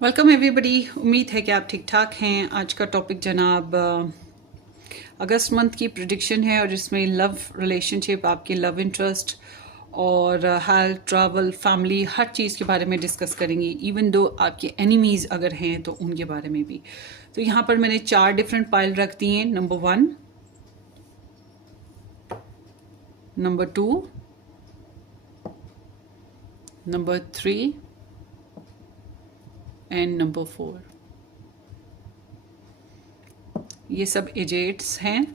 Welcome everybody. उम्मीद है कि आप ठीक ठाक हैं। आज का टॉपिक जनाब अगस्त मंथ की प्रिडिक्शन है और इसमें लव रिलेशनशिप, आपके लव इंटरेस्ट और हेल्थ, ट्रैवल, फैमिली, हर चीज़ के बारे में डिस्कस करेंगे। इवन दो आपके एनिमीज़ अगर हैं तो उनके बारे में भी। तो यहाँ पर मैंने 4 डिफरेंट पाइल रख दी हैं। Number 1, number 2, number 3 and number 4। ये सब एजेट्स हैं।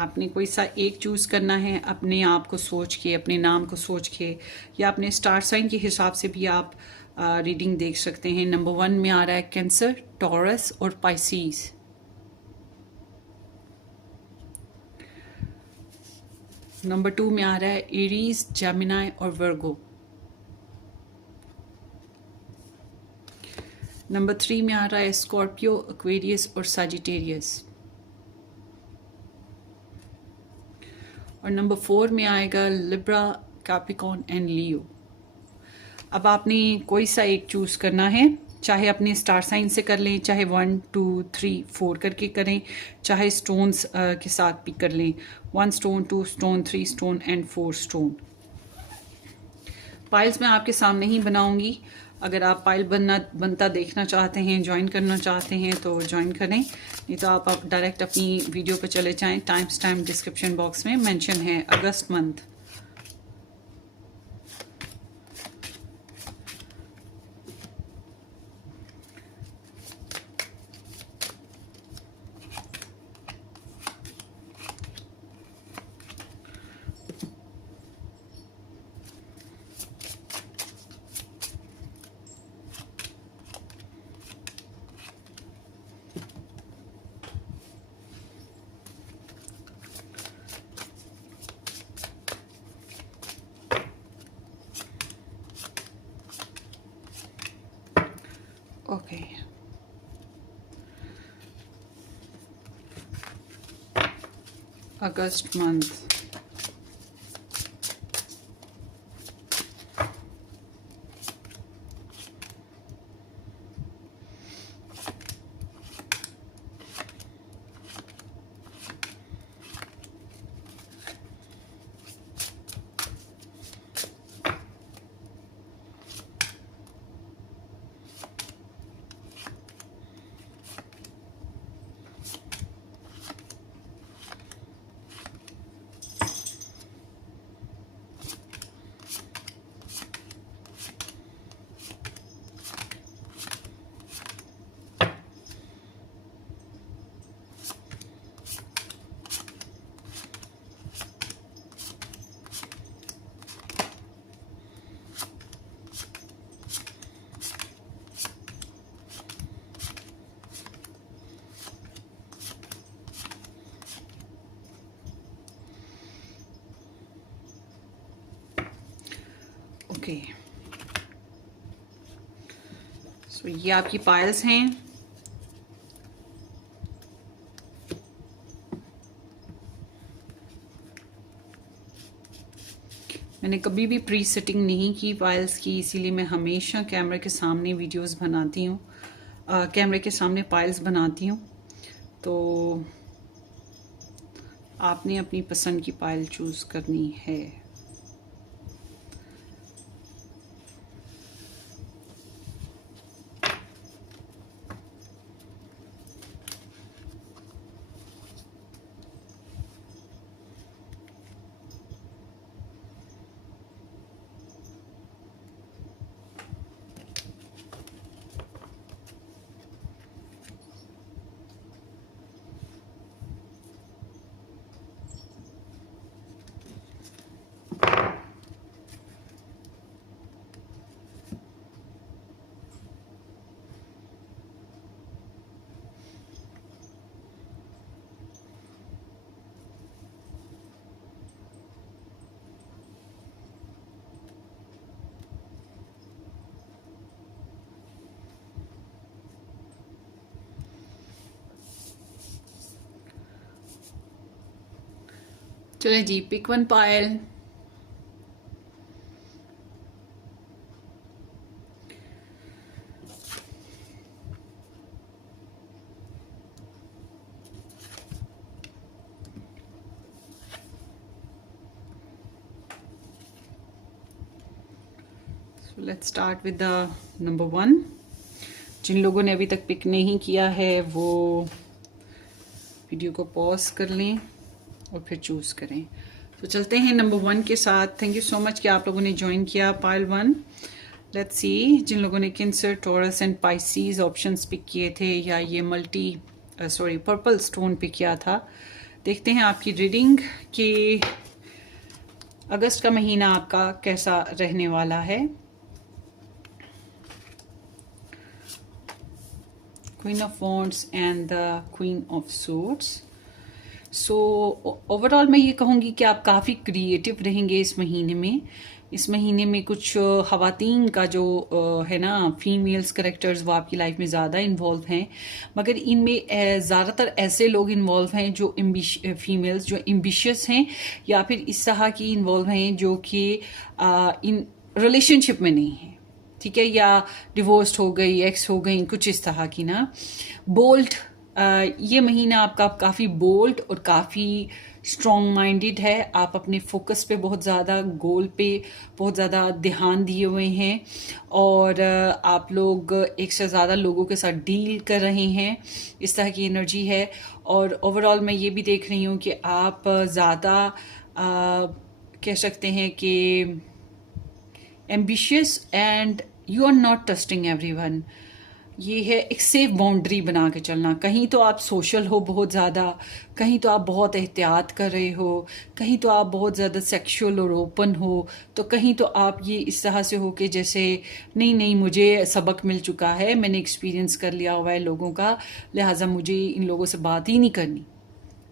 आपने कोई सा एक चूज़ करना है अपने आप को सोच के, अपने नाम को सोच के, या अपने स्टार साइन के हिसाब से भी आप रीडिंग देख सकते हैं। नंबर 1 में आ रहा है कैंसर, टॉरस और पाइसीज। नंबर 2 में आ रहा है एरीज, जेमिनाई और वर्गो। नंबर 3 में आ रहा है स्कॉर्पियो, एक्वेरियस और सजिटेरियस। और नंबर 4 में आएगा लिब्रा, कैप्रिकॉर्न एंड लियो। अब आपने कोई सा एक चूज़ करना है, चाहे अपने स्टार साइन से कर लें, चाहे 1 2 3 4 करके करें, चाहे स्टोन्स के साथ भी कर लें। 1 stone, 2 stone, 3 stone and 4 stone. Piles मैं आपके सामने ही बनाऊंगी। अगर आप पाइल बनता देखना चाहते हैं, ज्वाइन करना चाहते हैं तो ज्वाइन करें, नहीं तो आप डायरेक्ट अपनी वीडियो पर चले जाएं। टाइम स्टैम्प डिस्क्रिप्शन बॉक्स में मेंशन है। अगस्त मंथ ओके। अगस्त मंथ ओके। सो ये आपकी पाइल्स हैं। मैंने कभी भी प्री सेटिंग नहीं की पाइल्स की, इसीलिए मैं हमेशा कैमरे के सामने वीडियोस बनाती हूँ, कैमरे के सामने पाइल्स बनाती हूँ। तो आपने अपनी पसंद की पाइल चूज़ करनी है। चलें जी, pick one pile. Let's start with the number 1। जिन लोगों ने अभी तक पिक नहीं किया है वो वीडियो को पॉज कर लें और फिर चूज़ करें। तो चलते हैं नंबर 1 के साथ। थैंक यू सो मच कि आप लोगों ने ज्वाइन किया पाइल 1। लेट्स सी जिन लोगों ने Cancer, Taurus and Pisces options pick किए थे या ये पर्पल स्टोन पिक किया था। देखते हैं आपकी रीडिंग कि अगस्त का महीना आपका कैसा रहने वाला है। Queen of wands and the queen of swords. So overall मैं ये कहूँगी कि आप काफ़ी क्रिएटिव रहेंगे इस महीने में। इस महीने में कुछ ख़वातीन का जो है ना, फीमेल्स करेक्टर्स, वो आपकी लाइफ में ज़्यादा इन्वॉल्व हैं, मगर इनमें ज़्यादातर ऐसे लोग इन्वॉल्व हैं जो फीमेल्स जो एम्बिशियस हैं या फिर इस तरह की इन्वॉल्व हैं जो कि इन रिलेशनशिप में नहीं है, ठीक है, या डिवोर्स्ड हो गई, एक्स हो गई, कुछ इस तरह की ना। बोल्ड, ये महीना आपका काफ़ी बोल्ड और काफ़ी स्ट्रॉन्ग माइंडेड है। आप अपने फोकस पे बहुत ज़्यादा, गोल पे बहुत ज़्यादा ध्यान दिए हुए हैं और आप लोग एक से ज़्यादा लोगों के साथ डील कर रहे हैं, इस तरह की एनर्जी है। और ओवरऑल मैं ये भी देख रही हूँ कि आप ज़्यादा कह सकते हैं कि ambitious and you are not trusting everyone. ये है एक सेफ बाउंड्री बना के चलना। कहीं तो आप सोशल हो बहुत ज़्यादा, कहीं तो आप बहुत एहतियात कर रहे हो, कहीं तो आप बहुत ज़्यादा सेक्सुअल और ओपन हो, तो कहीं तो आप ये इस तरह से हो कि जैसे नहीं मुझे सबक मिल चुका है, मैंने एक्सपीरियंस कर लिया हुआ है लोगों का, लिहाजा मुझे इन लोगों से बात ही नहीं करनी,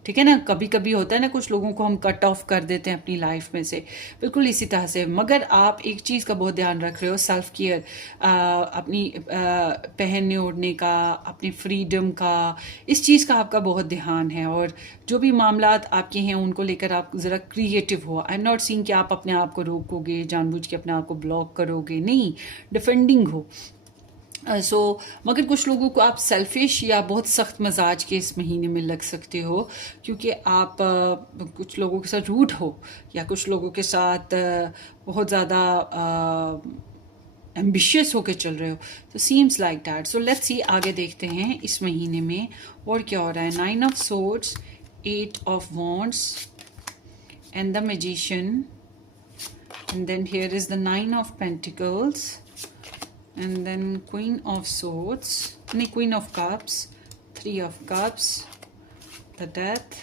ठीक है ना। कभी कभी होता है ना, कुछ लोगों को हम कट ऑफ कर देते हैं अपनी लाइफ में से, बिल्कुल इसी तरह से। मगर आप एक चीज़ का बहुत ध्यान रख रहे हो, सेल्फ केयर, अपनी पहनने ओढ़ने का, अपनी फ्रीडम का, इस चीज़ का आपका बहुत ध्यान है। और जो भी मामलात आपके हैं उनको लेकर आप ज़रा क्रिएटिव हो। आई एम नॉट सीइंग कि आप अपने आप को रोकोगे, जानबूझ के अपने आप को ब्लॉक करोगे, नहीं, डिफेंडिंग हो। मगर कुछ लोगों को आप सेल्फिश या बहुत सख्त मजाज के इस महीने में लग सकते हो, क्योंकि आप कुछ लोगों के साथ रूड हो या कुछ लोगों के साथ बहुत ज़्यादा एम्बिशियस होकर चल रहे हो। तो seems like that. So let's see आगे देखते हैं इस महीने में और क्या हो रहा है। 9 of swords, 8 of wands and the magician, and then here is the 9 of pentacles, and then Queen of Swords, Queen of Cups, 3 of Cups, the Death,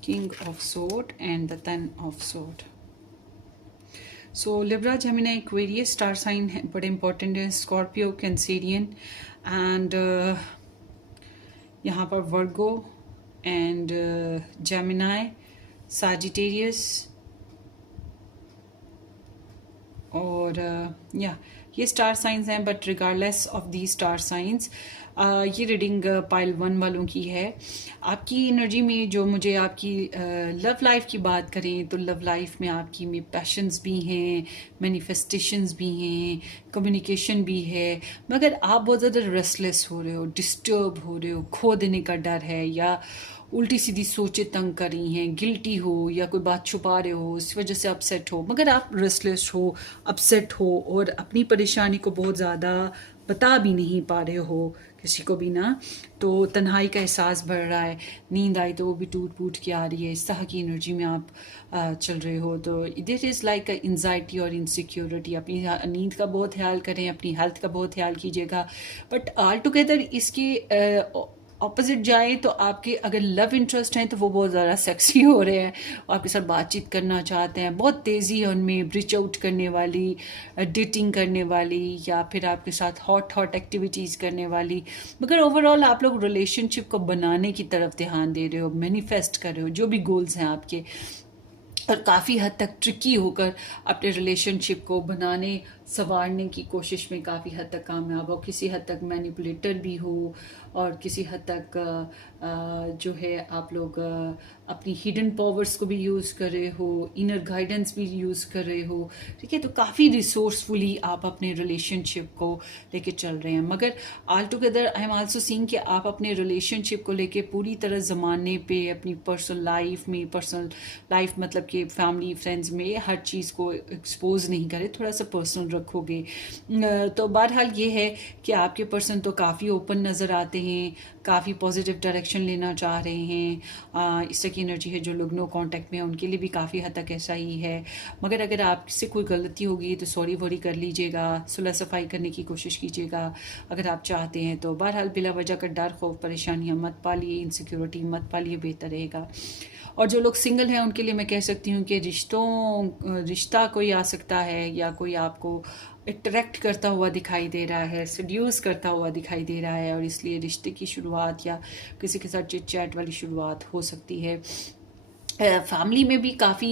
King of Sword and the 10 of Sword. So Libra, Gemini, Aquarius star sign है, बड़े important है, Scorpio, Cancerian and यहाँ पर Virgo and Gemini, Sagittarius और ये star signs हैं। But regardless of the star signs, ये reading pile 1 वालों की है। आपकी एनर्जी में जो मुझे आपकी लव लाइफ की बात करें तो लव लाइफ में आपकी में पैशंस भी हैं, मैनिफेस्टेशंस भी हैं, कम्युनिकेशन भी है, मगर आप बहुत ज़्यादा रेस्टलेस हो रहे हो, डिस्टर्ब हो रहे हो, खो देने का डर है या उल्टी सीधी सोचें तंग कर रही हैं, गिल्टी हो या कोई बात छुपा रहे हो, इस वजह से अपसेट हो, मगर आप रेस्टलेस हो, अपसेट हो और अपनी परेशानी को बहुत ज़्यादा बता भी नहीं पा रहे हो किसी को भी ना। तो तन्हाई का एहसास बढ़ रहा है, नींद आई तो वो भी टूट फूट के आ रही है, इस तरह की एनर्जी में आप चल रहे हो। तो दिस इज़ लाइक एंजाइटी और इनसिक्योरिटी। अपनी नींद का बहुत ख्याल करें, अपनी हेल्थ का बहुत ख्याल कीजिएगा। बट ऑल टुगेदर इसके ऑपोजिट जाए तो आपके अगर लव इंटरेस्ट हैं तो वो बहुत ज़्यादा सेक्सी हो रहे हैं, आपके साथ बातचीत करना चाहते हैं, बहुत तेज़ी है उनमें, ब्रीच आउट करने वाली, डेटिंग करने वाली या फिर आपके साथ हॉट एक्टिविटीज़ करने वाली। मगर ओवरऑल आप लोग रिलेशनशिप को बनाने की तरफ ध्यान दे रहे हो, मैनिफेस्ट कर रहे हो जो भी गोल्स हैं आपके, और काफ़ी हद तक ट्रिकी होकर अपने रिलेशनशिप को बनाने संवारने की कोशिश में काफ़ी हद तक कामयाब हो, किसी हद तक मैनिपुलेटर भी हो, और किसी हद तक जो है आप लोग अपनी हिडन पावर्स को भी यूज़ कर रहे हो, इनर गाइडेंस भी यूज़ कर रहे हो, ठीक है। तो काफ़ी रिसोर्सफुली आप अपने रिलेशनशिप को लेके चल रहे हैं, मगर all together I am also seeing कि आप अपने रिलेशनशिप को लेके पूरी तरह ज़माने पे, अपनी पर्सनल लाइफ मतलब कि फैमिली फ्रेंड्स में हर चीज़ को एक्सपोज नहीं करें, थोड़ा सा पर्सनल रखोगे। तो बहरहाल ये है कि आपके पर्सन तो काफ़ी ओपन नज़र आते हैं, काफ़ी पॉजिटिव डायरेक्शन लेना चाह रहे हैं। इस तरह की एनर्जी है। जो लोग नो कांटेक्ट में हैं उनके लिए भी काफ़ी हद तक ऐसा ही है, मगर अगर आपसे कोई गलती होगी तो सॉरी वॉरी कर लीजिएगा, सुलह सफाई करने की कोशिश कीजिएगा अगर आप चाहते हैं तो। बहरहाल बिला वजह का डर, खौफ, परेशानियाँ मत पालिए, इनसिक्योरिटी मत पालिए, बेहतर रहेगा। और जो लोग सिंगल हैं उनके लिए मैं कह सकती हूँ कि रिश्ता कोई आ सकता है, या कोई आपको अट्रैक्ट करता हुआ दिखाई दे रहा है, सड्यूस करता हुआ दिखाई दे रहा है, और इसलिए रिश्ते की शुरुआत या किसी के साथ चिट चैट वाली शुरुआत हो सकती है। फैमिली में भी काफ़ी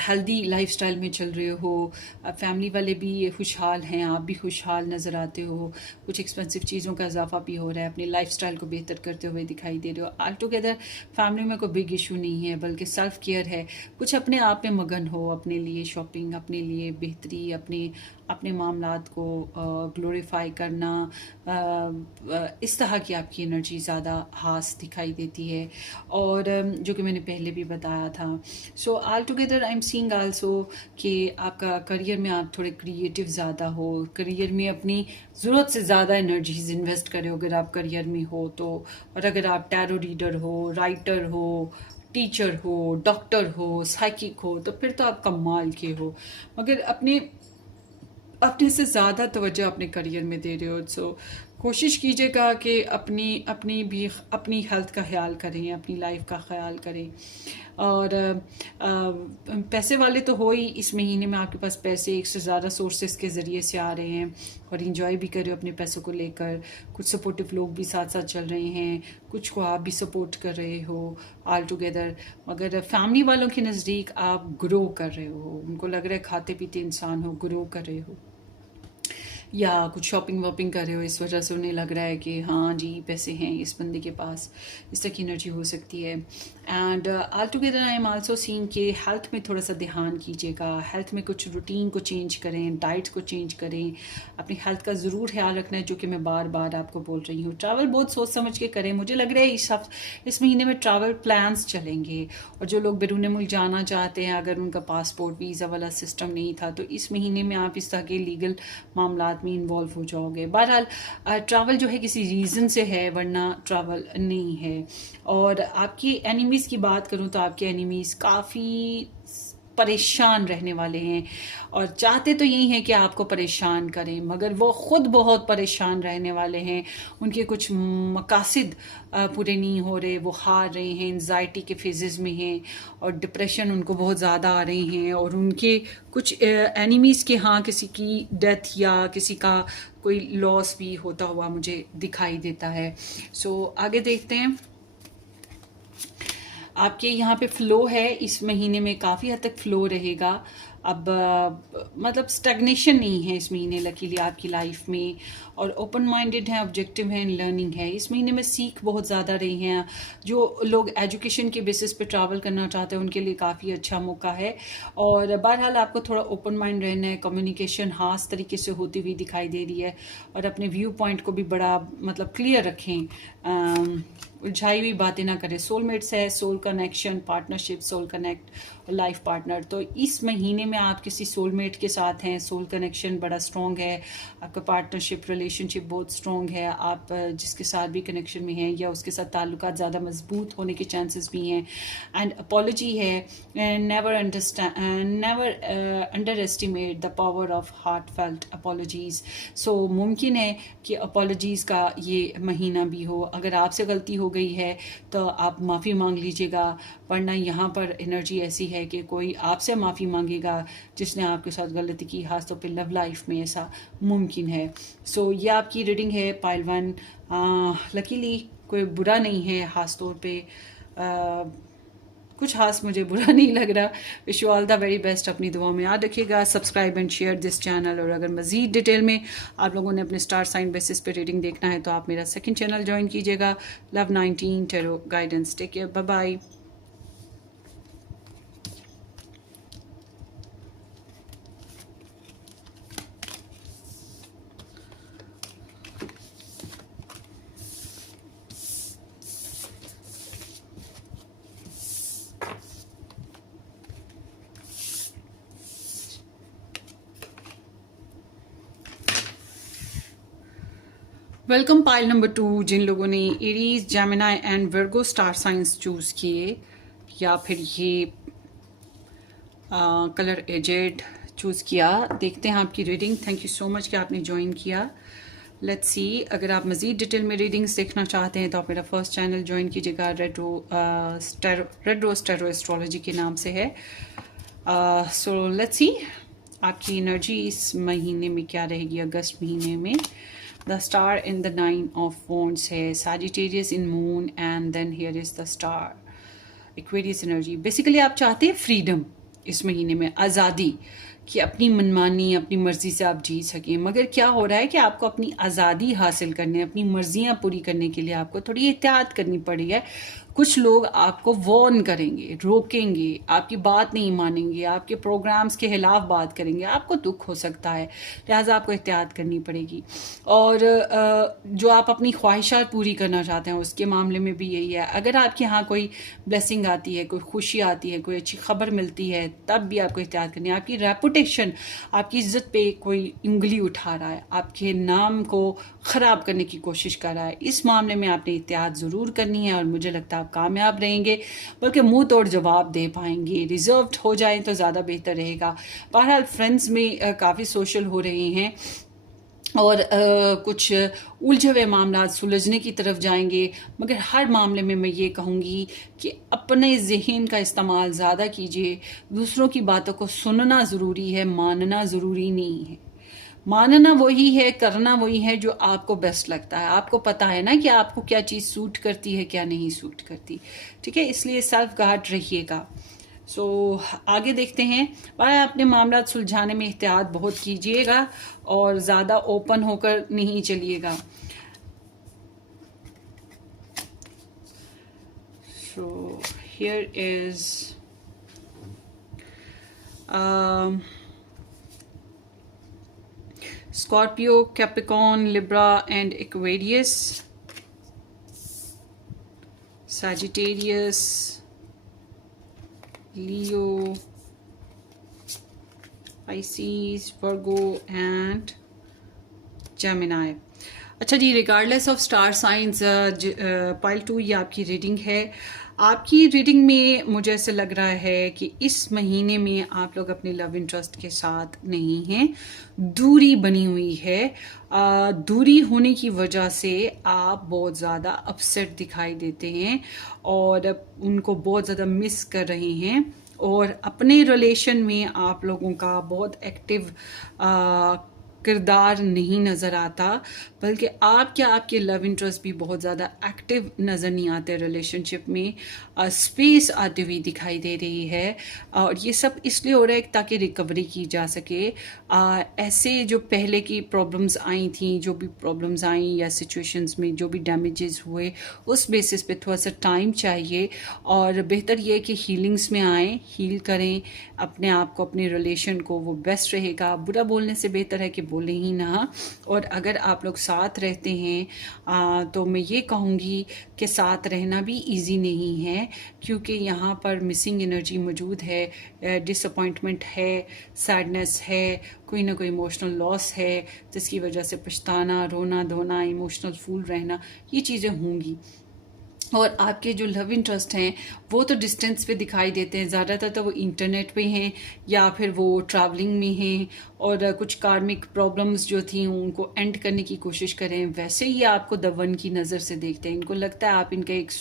हेल्दी लाइफस्टाइल में चल रहे हो, फैमिली वाले भी खुशहाल हैं, आप भी खुशहाल नज़र आते हो, कुछ एक्सपेंसिव चीज़ों का इजाफा भी हो रहा है, अपनी लाइफस्टाइल को बेहतर करते हुए दिखाई दे रहे हो। ऑल टुगेदर फैमिली में कोई बिग इशू नहीं है, बल्कि सेल्फ केयर है, कुछ अपने आप में मगन हो, अपने लिए शॉपिंग, अपने लिए बेहतरी, अपने मामलात को ग्लोरीफाई करना, इस तरह की आपकी एनर्जी ज़्यादा खास दिखाई देती है। और जो कि मैंने पहले भी बताया था। So all together I am seeing also कि आपका करियर में आप थोड़े क्रिएटिव ज़्यादा हो, करियर में अपनी ज़रूरत से ज़्यादा एनर्जीज इन्वेस्ट करें अगर आप करियर में हो तो। और अगर आप टैरो रीडर हो, राइटर हो, टीचर हो, डॉक्टर हो, साइकिक हो, तो फिर तो आप कमाल के हो, मगर अपने से ज़्यादा तवज्जो अपने करियर में दे रहे हो। सो कोशिश कीजिएगा कि अपनी हेल्थ का ख्याल करें, अपनी लाइफ का ख्याल करें। और पैसे वाले तो हो ही, इस महीने में आपके पास पैसे एक से ज़्यादा सोर्सेज के ज़रिए से आ रहे हैं, और इंजॉय भी कर रहे हो अपने पैसों को लेकर। कुछ सपोर्टिव लोग भी साथ साथ चल रहे हैं, कुछ को आप भी सपोर्ट कर रहे हो ऑल टुगेदर। मगर फैमिली वालों के नज़दीक आप ग्रो कर रहे हो, उनको लग रहा है खाते पीते इंसान हो, ग्रो कर रहे हो, या कुछ शॉपिंग वॉपिंग कर रहे हो, इस वजह से उन्हें लग रहा है कि हाँ जी पैसे हैं इस बंदे के पास, इस तरह की एनर्जी हो सकती है। And all together I am also seeing कि हेल्थ में थोड़ा सा ध्यान कीजिएगा, हेल्थ में कुछ रूटीन को चेंज करें, डाइट को चेंज करें, अपनी हेल्थ का ज़रूर ख्याल रखना है, जो कि मैं बार बार आपको बोल रही हूँ। ट्रैवल बहुत सोच समझ के करें, मुझे लग रहा है इस महीने में ट्रैवल प्लान्स चलेंगे। और जो लोग बैरून मुल्क जाना चाहते हैं, अगर उनका पासपोर्ट वीज़ा वाला सिस्टम नहीं था, तो इस महीने में आप इस तरह के लीगल मामलात में इन्वॉल्व हो जाओगे। बहरहाल ट्रैवल जो है किसी रीज़न से है, वरना ट्रैवल नहीं है। और आपकी एनिमीज़ की बात करूं तो आपके एनिमीज़ काफ़ी परेशान रहने वाले हैं, और चाहते तो यही है कि आपको परेशान करें, मगर वो खुद बहुत परेशान रहने वाले हैं। उनके कुछ मकासद पूरे नहीं हो रहे, वो हार रहे हैं, एंजाइटी के फेजेस में हैं, और डिप्रेशन उनको बहुत ज़्यादा आ रही हैं। और उनके कुछ एनिमीज़ के यहाँ किसी की डेथ या किसी का कोई लॉस भी होता हुआ मुझे दिखाई देता है। सो आगे देखते हैं। आपके यहाँ पे फ्लो है, इस महीने में काफ़ी हद तक फ्लो रहेगा। अब मतलब स्टैग्नेशन नहीं है इस महीने लकीली आपकी लाइफ में, और ओपन माइंडेड है, ऑब्जेक्टिव है, लर्निंग है। इस महीने में सीख बहुत ज़्यादा रही हैं। जो लोग एजुकेशन के बेसिस पे ट्रैवल करना चाहते हैं उनके लिए काफ़ी अच्छा मौका है। और बहरहाल आपको थोड़ा ओपन माइंड रहना है, कम्युनिकेशन खास तरीके से होती हुई दिखाई दे रही है, और अपने व्यू पॉइंट को भी बड़ा मतलब क्लियर रखें, उलझाई हुई बातें ना करें। सोलमेट्स है, soul connection, partnership, soul connect, life partner. तो इस महीने में आप किसी सोलमेट के साथ हैं, सोल कनेक्शन बड़ा स्ट्रॉन्ग है, आपका पार्टनरशिप रिलेशनशिप बहुत स्ट्रॉन्ग है, आप जिसके साथ भी कनेक्शन में हैं या उसके साथ ताल्लुकात ज़्यादा मजबूत होने के चांसेस भी हैं। एंड अपॉलॉजी है, never underestimate the power of heartfelt apologies. So मुमकिन है कि अपॉलॉजीज़ का ये महीना भी हो। अगर आपसे गलती हो गई है तो आप माफ़ी मांग लीजिएगा, वरना यहाँ पर एनर्जी ऐसी है कि कोई आपसे माफ़ी मांगेगा जिसने आपके साथ गलती की, खास तौर पे लव लाइफ में ऐसा मुमकिन है। सो ये आपकी रीडिंग है पाइल 1। लकीली कोई बुरा नहीं है, खास तौर पे कुछ खास मुझे बुरा नहीं लग रहा। Wish you all the very best, अपनी दुआ में याद रखिएगा। Subscribe and share this channel. और अगर मज़ीद डिटेल में आप लोगों ने अपने स्टार साइन बेसिस पे रीडिंग देखना है तो आप मेरा सेकंड चैनल ज्वाइन कीजिएगा, love 19 tarot guidance. Take care, bye bye. Welcome pile number 2। जिन लोगों ने Aries, Gemini and Virgo star signs choose किए या फिर ये कलर एजेड चूज़ किया, देखते हैं आपकी reading. Thank you so much कि आपने ज्वाइन किया। लेट्स सी, अगर आप मज़ीद डिटेल में रीडिंग्स देखना चाहते हैं तो आप मेरा फर्स्ट चैनल ज्वाइन कीजिएगा, रेड रोज टैरो एस्ट्रोलॉजी के नाम से है। सो लेट्स सी आपकी एनर्जी इस महीने में क्या रहेगी, अगस्त महीने में। The star in the 9 of Wands है, Sagittarius in Moon, and then here is the star, Aquarius energy। Basically आप चाहते हैं फ्रीडम इस महीने में, आज़ादी, कि अपनी मनमानी, अपनी मर्जी से आप जी सकें। मगर क्या हो रहा है कि आपको अपनी आज़ादी हासिल करने, अपनी मर्जियां पूरी करने के लिए आपको थोड़ी एहतियात करनी पड़ी है। कुछ लोग आपको वार्न करेंगे, रोकेंगे, आपकी बात नहीं मानेंगे, आपके प्रोग्राम्स के खिलाफ बात करेंगे, आपको दुख हो सकता है, लिहाजा आपको एहतियात करनी पड़ेगी। और जो आप अपनी ख्वाहिशात पूरी करना चाहते हैं उसके मामले में भी यही है। अगर आपके यहाँ कोई ब्लेसिंग आती है, कोई खुशी आती है, कोई अच्छी खबर मिलती है, तब भी आपको एहतियात करनी है। आपकी रेपुटेशन, आपकी इज्जत पे कोई उंगली उठा रहा है, आपके नाम को ख़राब करने की कोशिश कर रहा है, इस मामले में आपने एहतियात ज़रूर करनी है और मुझे लगता है आप कामयाब रहेंगे, बल्कि मुंह तोड़ जवाब दे पाएंगे। रिजर्व्ड हो जाएं तो ज़्यादा बेहतर रहेगा। बहरहाल फ्रेंड्स में काफ़ी सोशल हो रहे हैं और कुछ उलझे हुए मामला सुलझने की तरफ जाएंगे। मगर हर मामले में मैं ये कहूँगी कि अपने जहन का इस्तेमाल ज़्यादा कीजिए। दूसरों की बातों को सुनना ज़रूरी है, मानना ज़रूरी नहीं है। मानना वही है, करना वही है जो आपको बेस्ट लगता है। आपको पता है ना कि आपको क्या चीज़ सूट करती है, क्या नहीं सूट करती। ठीक है, इसलिए सेल्फ गार्ड रहिएगा। सो आगे देखते हैं। पर अपने मामला सुलझाने में एहतियात बहुत कीजिएगा और ज़्यादा ओपन होकर नहीं चलिएगा। So here is Scorpio, Capricorn, Libra and Aquarius, Sagittarius, Leo, Pisces, Virgo and Gemini। अच्छा जी, regardless of star signs, pile 2 ये आपकी रीडिंग है। आपकी रीडिंग में मुझे ऐसे लग रहा है कि इस महीने में आप लोग अपने लव इंटरेस्ट के साथ नहीं हैं, दूरी बनी हुई है। दूरी होने की वजह से आप बहुत ज़्यादा अपसेट दिखाई देते हैं और उनको बहुत ज़्यादा मिस कर रहे हैं। और अपने रिलेशन में आप लोगों का बहुत एक्टिव किरदार नहीं नज़र आता, बल्कि आपके लव इंटरेस्ट भी बहुत ज़्यादा एक्टिव नज़र नहीं आते रिलेशनशिप में। स्पेस आती हुई दिखाई दे रही है और ये सब इसलिए हो रहा है ताकि रिकवरी की जा सके। ऐसे जो पहले की प्रॉब्लम्स आई थी, जो भी प्रॉब्लम्स आई या सिचुएशंस में जो भी डैमेजेस हुए, उस बेसिस पे थोड़ा सा टाइम चाहिए और बेहतर ये कि हीलिंग्स में आएँ, हील करें अपने आप को, अपने रिलेशन को, वो बेस्ट रहेगा। बुरा बोलने से बेहतर है कि बोले ही ना। और अगर आप लोग साथ रहते हैं तो मैं ये कहूँगी कि साथ रहना भी इजी नहीं है, क्योंकि यहाँ पर मिसिंग एनर्जी मौजूद है, डिसअपॉइंटमेंट है, सैडनेस है, कोई ना कोई इमोशनल लॉस है जिसकी वजह से पछताना, रोना धोना, इमोशनल फूल रहना, ये चीज़ें होंगी। और आपके जो लव इंटरेस्ट हैं वो तो डिस्टेंस पे दिखाई देते हैं, ज़्यादातर तो वो इंटरनेट पे हैं या फिर वो ट्रैवलिंग में हैं और कुछ कार्मिक प्रॉब्लम्स जो थी उनको एंड करने की कोशिश करें। वैसे ही आपको द वन की नज़र से देखते हैं, इनको लगता है आप इनका एक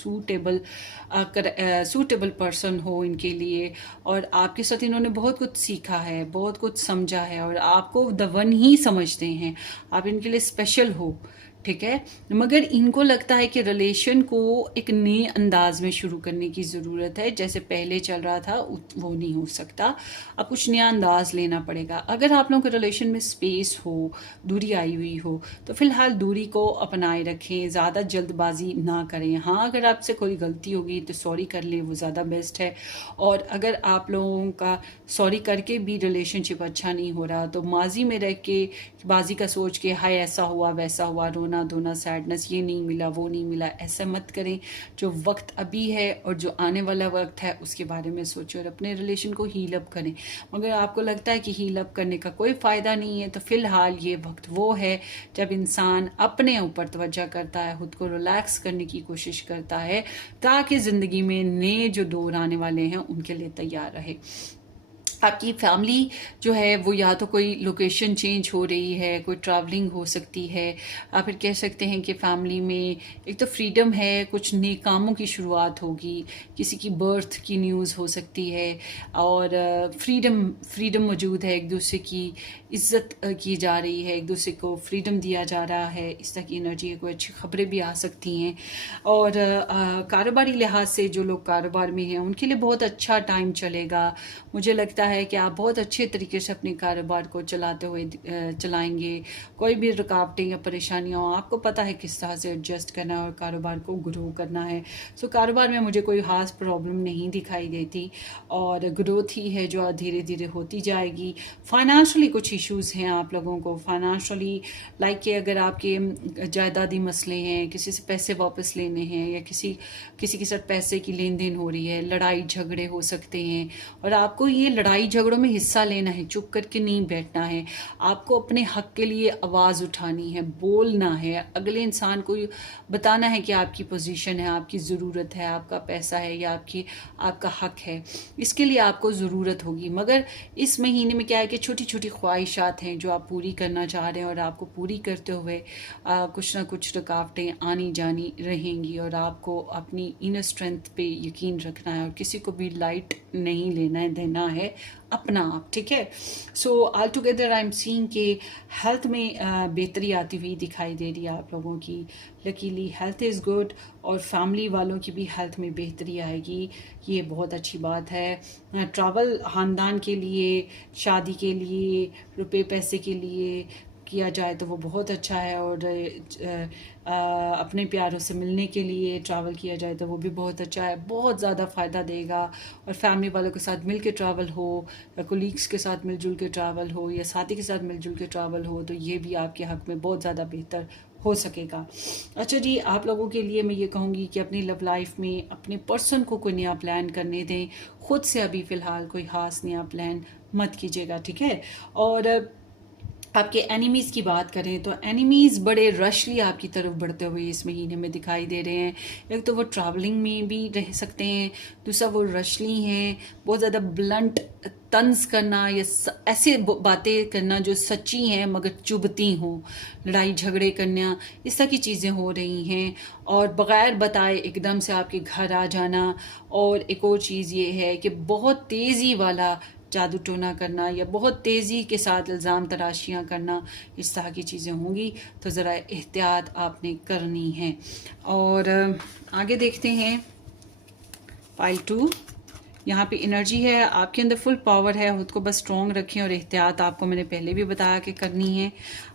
सूटेबल पर्सन हो इनके लिए, और आपके साथ इन्होंने बहुत कुछ सीखा है, बहुत कुछ समझा है और आपको द वन ही समझते हैं, आप इनके लिए स्पेशल हो। ठीक है। मगर इनको लगता है कि रिलेशन को एक नए अंदाज में शुरू करने की ज़रूरत है, जैसे पहले चल रहा था वो नहीं हो सकता, अब कुछ नया अंदाज लेना पड़ेगा। अगर आप लोगों के रिलेशन में स्पेस हो, दूरी आई हुई हो, तो फिलहाल दूरी को अपनाए रखें, ज़्यादा जल्दबाजी ना करें। हाँ, अगर आपसे कोई गलती होगी तो सॉरी कर लें, वो ज़्यादा बेस्ट है। और अगर आप लोगों का सॉरी करके भी रिलेशनशिप अच्छा नहीं हो रहा, तो माजी में रह के बाजी का सोच के हाय ऐसा हुआ वैसा हुआ, रोना धोना, सैडनेस, ये नहीं मिला वो नहीं मिला, ऐसा मत करें। जो वक्त अभी है और जो आने वाला वक्त है उसके बारे में सोचें और अपने रिलेशन को हील अप करें। मगर आपको लगता है कि हील अप करने का कोई फ़ायदा नहीं है, तो फिलहाल ये वक्त वो है जब इंसान अपने ऊपर तवज्जो करता है, खुद को रिलैक्स करने की कोशिश करता है, ताकि ज़िंदगी में नए जो दौर आने वाले हैं उनके लिए तैयार रहे। आपकी फैमिली जो है वो या तो कोई लोकेशन चेंज हो रही है, कोई ट्रैवलिंग हो सकती है, या फिर कह सकते हैं कि फैमिली में एक तो फ्रीडम है, कुछ नए कामों की शुरुआत होगी, किसी की बर्थ की न्यूज़ हो सकती है, और फ्रीडम मौजूद है, एक दूसरे की इज्जत की जा रही है, एक दूसरे को फ्रीडम दिया जा रहा है, इस तरह की एनर्जी है, कोई अच्छी खबरें भी आ सकती हैं। और कारोबारी लिहाज से जो लोग कारोबार में हैं उनके लिए बहुत अच्छा टाइम चलेगा। मुझे लगता है कि आप बहुत अच्छे तरीके से अपने कारोबार को चलाते हुए चलाएंगे। कोई भी रुकावटें या परेशानियां हो, आपको पता है किस तरह से एडजस्ट करना है और कारोबार को ग्रो करना है। सो कारोबार में मुझे कोई खास प्रॉब्लम नहीं दिखाई देती और ग्रोथ ही है जो धीरे धीरे होती जाएगी। फाइनेंशियली कुछ इश्यूज हैं आप लोगों को, फाइनेंशियली लाइक कि अगर आपके जायदादी मसले हैं, किसी से पैसे वापस लेने हैं, या किसी के साथ पैसे की लेन देन हो रही है, लड़ाई झगड़े हो सकते हैं, और आपको ये लड़ाई झगड़ों में हिस्सा लेना है, चुप करके नहीं बैठना है। आपको अपने हक के लिए आवाज़ उठानी है, बोलना है, अगले इंसान को बताना है कि आपकी पोजीशन है, आपकी ज़रूरत है, आपका पैसा है या आपका हक है, इसके लिए आपको ज़रूरत होगी। मगर इस महीने में क्या है कि छोटी छोटी ख्वाहिशात हैं जो आप पूरी करना चाह रहे हैं, और आपको पूरी करते हुए कुछ ना कुछ रुकावटें आनी जानी रहेंगी, और आपको अपनी इनर स्ट्रेंथ पे यकीन रखना है और किसी को भी लाइट नहीं लेना है, देना है अपना आप, ठीक है। So all together I am seeing के हेल्थ में बेहतरी आती हुई दिखाई दे रही है आप लोगों की। लकीली हेल्थ इज़ गुड, और फैमिली वालों की भी हेल्थ में बेहतरी आएगी, ये बहुत अच्छी बात है। ट्रैवल ख़ानदान के लिए, शादी के लिए, रुपए पैसे के लिए किया जाए तो वो बहुत अच्छा है, और अपने प्यारों से मिलने के लिए ट्रैवल किया जाए तो वो भी बहुत अच्छा है, बहुत ज़्यादा फ़ायदा देगा। और फैमिली वालों के साथ मिल के ट्रैवल हो, या कोलीग्स के साथ मिलजुल के ट्रैवल हो, या साथी के साथ मिलजुल के ट्रैवल हो, तो ये भी आपके हक़ में बहुत ज़्यादा बेहतर हो सकेगा। अच्छा जी, आप लोगों के लिए मैं ये कहूँगी कि अपनी लव लाइफ में अपने पर्सन को कोई नया प्लान करने दें, खुद से अभी फ़िलहाल कोई ख़ास नया प्लान मत कीजिएगा, ठीक है। और आपके एनिमीज़ की बात करें तो एनिमीज़ बड़े रशली आपकी तरफ बढ़ते हुए इस महीने में दिखाई दे रहे हैं। एक तो वो ट्रैवलिंग में भी रह सकते हैं, दूसरा वो रशली हैं, बहुत ज़्यादा ब्लंट तंज करना या ऐसे बातें करना जो सच्ची हैं मगर चुभती हों, लड़ाई झगड़े करना, इस तरह की चीज़ें हो रही हैं। और बग़ैर बताए एकदम से आपके घर आ जाना। और एक और चीज़ ये है कि बहुत तेज़ी वाला जादू टोना करना या बहुत तेज़ी के साथ इल्ज़ाम तराशियाँ करना, इस तरह की चीज़ें होंगी, तो ज़रा एहतियात आपने करनी है। और आगे देखते हैं पाइल 2। यहाँ पे एनर्जी है, आपके अंदर फुल पावर है, खुद को बस स्ट्रॉन्ग रखें, और एहतियात आपको मैंने पहले भी बताया कि करनी है।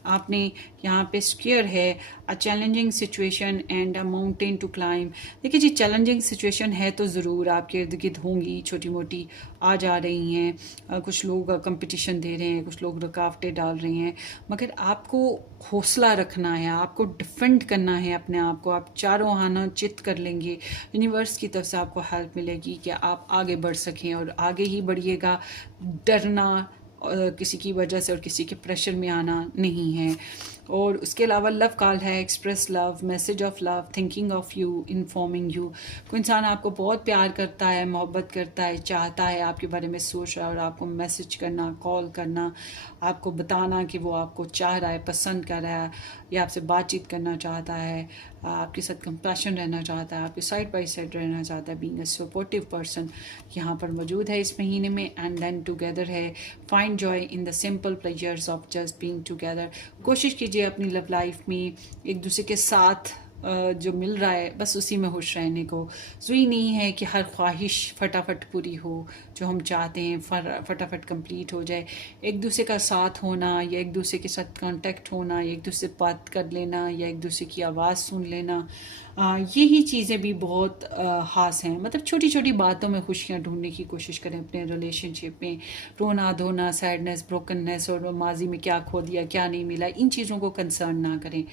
आपने यहाँ पे स्केयर है, a challenging situation and a mountain to climb. देखिए जी, चैलेंजिंग सिचुएशन है तो ज़रूर आपके इर्द गिर्द होंगी, छोटी मोटी आ जा रही हैं। कुछ लोग कंपटीशन दे रहे हैं, कुछ लोग रुकावटें डाल रहे हैं, मगर आपको हौसला रखना है, आपको डिफेंड करना है अपने आप को। आप चारों आना चित कर लेंगे, यूनिवर्स की तरफ से आपको हेल्प मिलेगी कि आप आगे बढ़ सकें, और आगे ही बढ़िएगा। डरना किसी की वजह से और किसी के प्रेशर में आना नहीं है। और उसके अलावा लव कॉल है, express love, message of love, thinking of you, informing you. कोई इंसान आपको बहुत प्यार करता है, मोहब्बत करता है, चाहता है, आपके बारे में सोच रहा है, और आपको मैसेज करना, कॉल करना, आपको बताना कि वो आपको चाह रहा है, पसंद कर रहा है, या आपसे बातचीत करना चाहता है, आपके साथ कंपैशन रहना चाहता है, आपके साइड बाय साइड रहना चाहता है, बीइंग अ सपोर्टिव पर्सन यहाँ पर मौजूद है इस महीने में। एंड देन टुगेदर है, find joy in the simple pleasures of just being together. कोशिश कीजिए अपनी लव लाइफ में एक दूसरे के साथ जो मिल रहा है बस उसी में खुश रहने को। ज़रूरी नहीं है कि हर ख्वाहिश फटाफट पूरी हो, जो हम चाहते हैं फटाफट कंप्लीट हो जाए। एक दूसरे का साथ होना, या एक दूसरे के साथ कांटेक्ट होना, या एक दूसरे से बात कर लेना, या एक दूसरे की आवाज़ सुन लेना, यही चीज़ें भी बहुत ख़ास हैं। मतलब छोटी छोटी बातों में खुशियाँ ढूंढने की कोशिश करें अपने रिलेशनशिप में। रोना धोना, सैडनेस, ब्रोकननेस और माजी में क्या खो दिया, क्या नहीं मिला, इन चीज़ों को कंसर्न ना करें,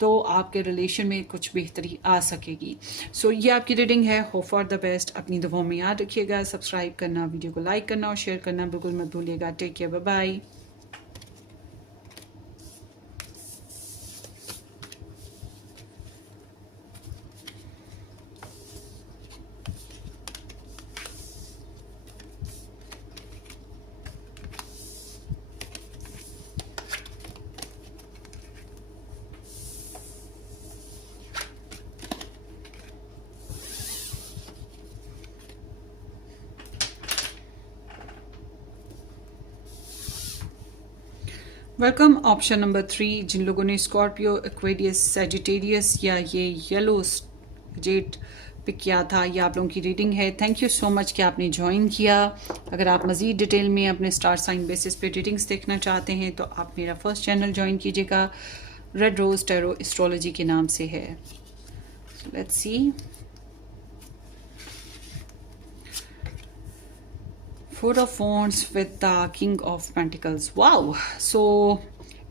तो आपके रिलेशन में कुछ बेहतरी आ सकेगी। सो ये आपकी रीडिंग है। Hope for the best. अपनी दुआओं में याद रखिएगा। सब्सक्राइब करना, वीडियो को लाइक करना और शेयर करना बिल्कुल मत भूलिएगा। Take care, bye bye. Welcome option number 3। जिन लोगों ने स्कॉर्पियो, एक्वेरियस, सैजिटेरियस या ये येलो जेट पिक किया था, ये आप लोगों की रीडिंग है। थैंक यू सो मच कि आपने ज्वाइन किया। अगर आप मज़ीद डिटेल में अपने स्टार साइन बेसिस पे रीडिंग्स देखना चाहते हैं तो आप मेरा फर्स्ट चैनल ज्वाइन कीजिएगा, रेड रोज टैरो एस्ट्रोलॉजी के नाम से है। Let's see. Four of Wands with the King of Pentacles. Wow. So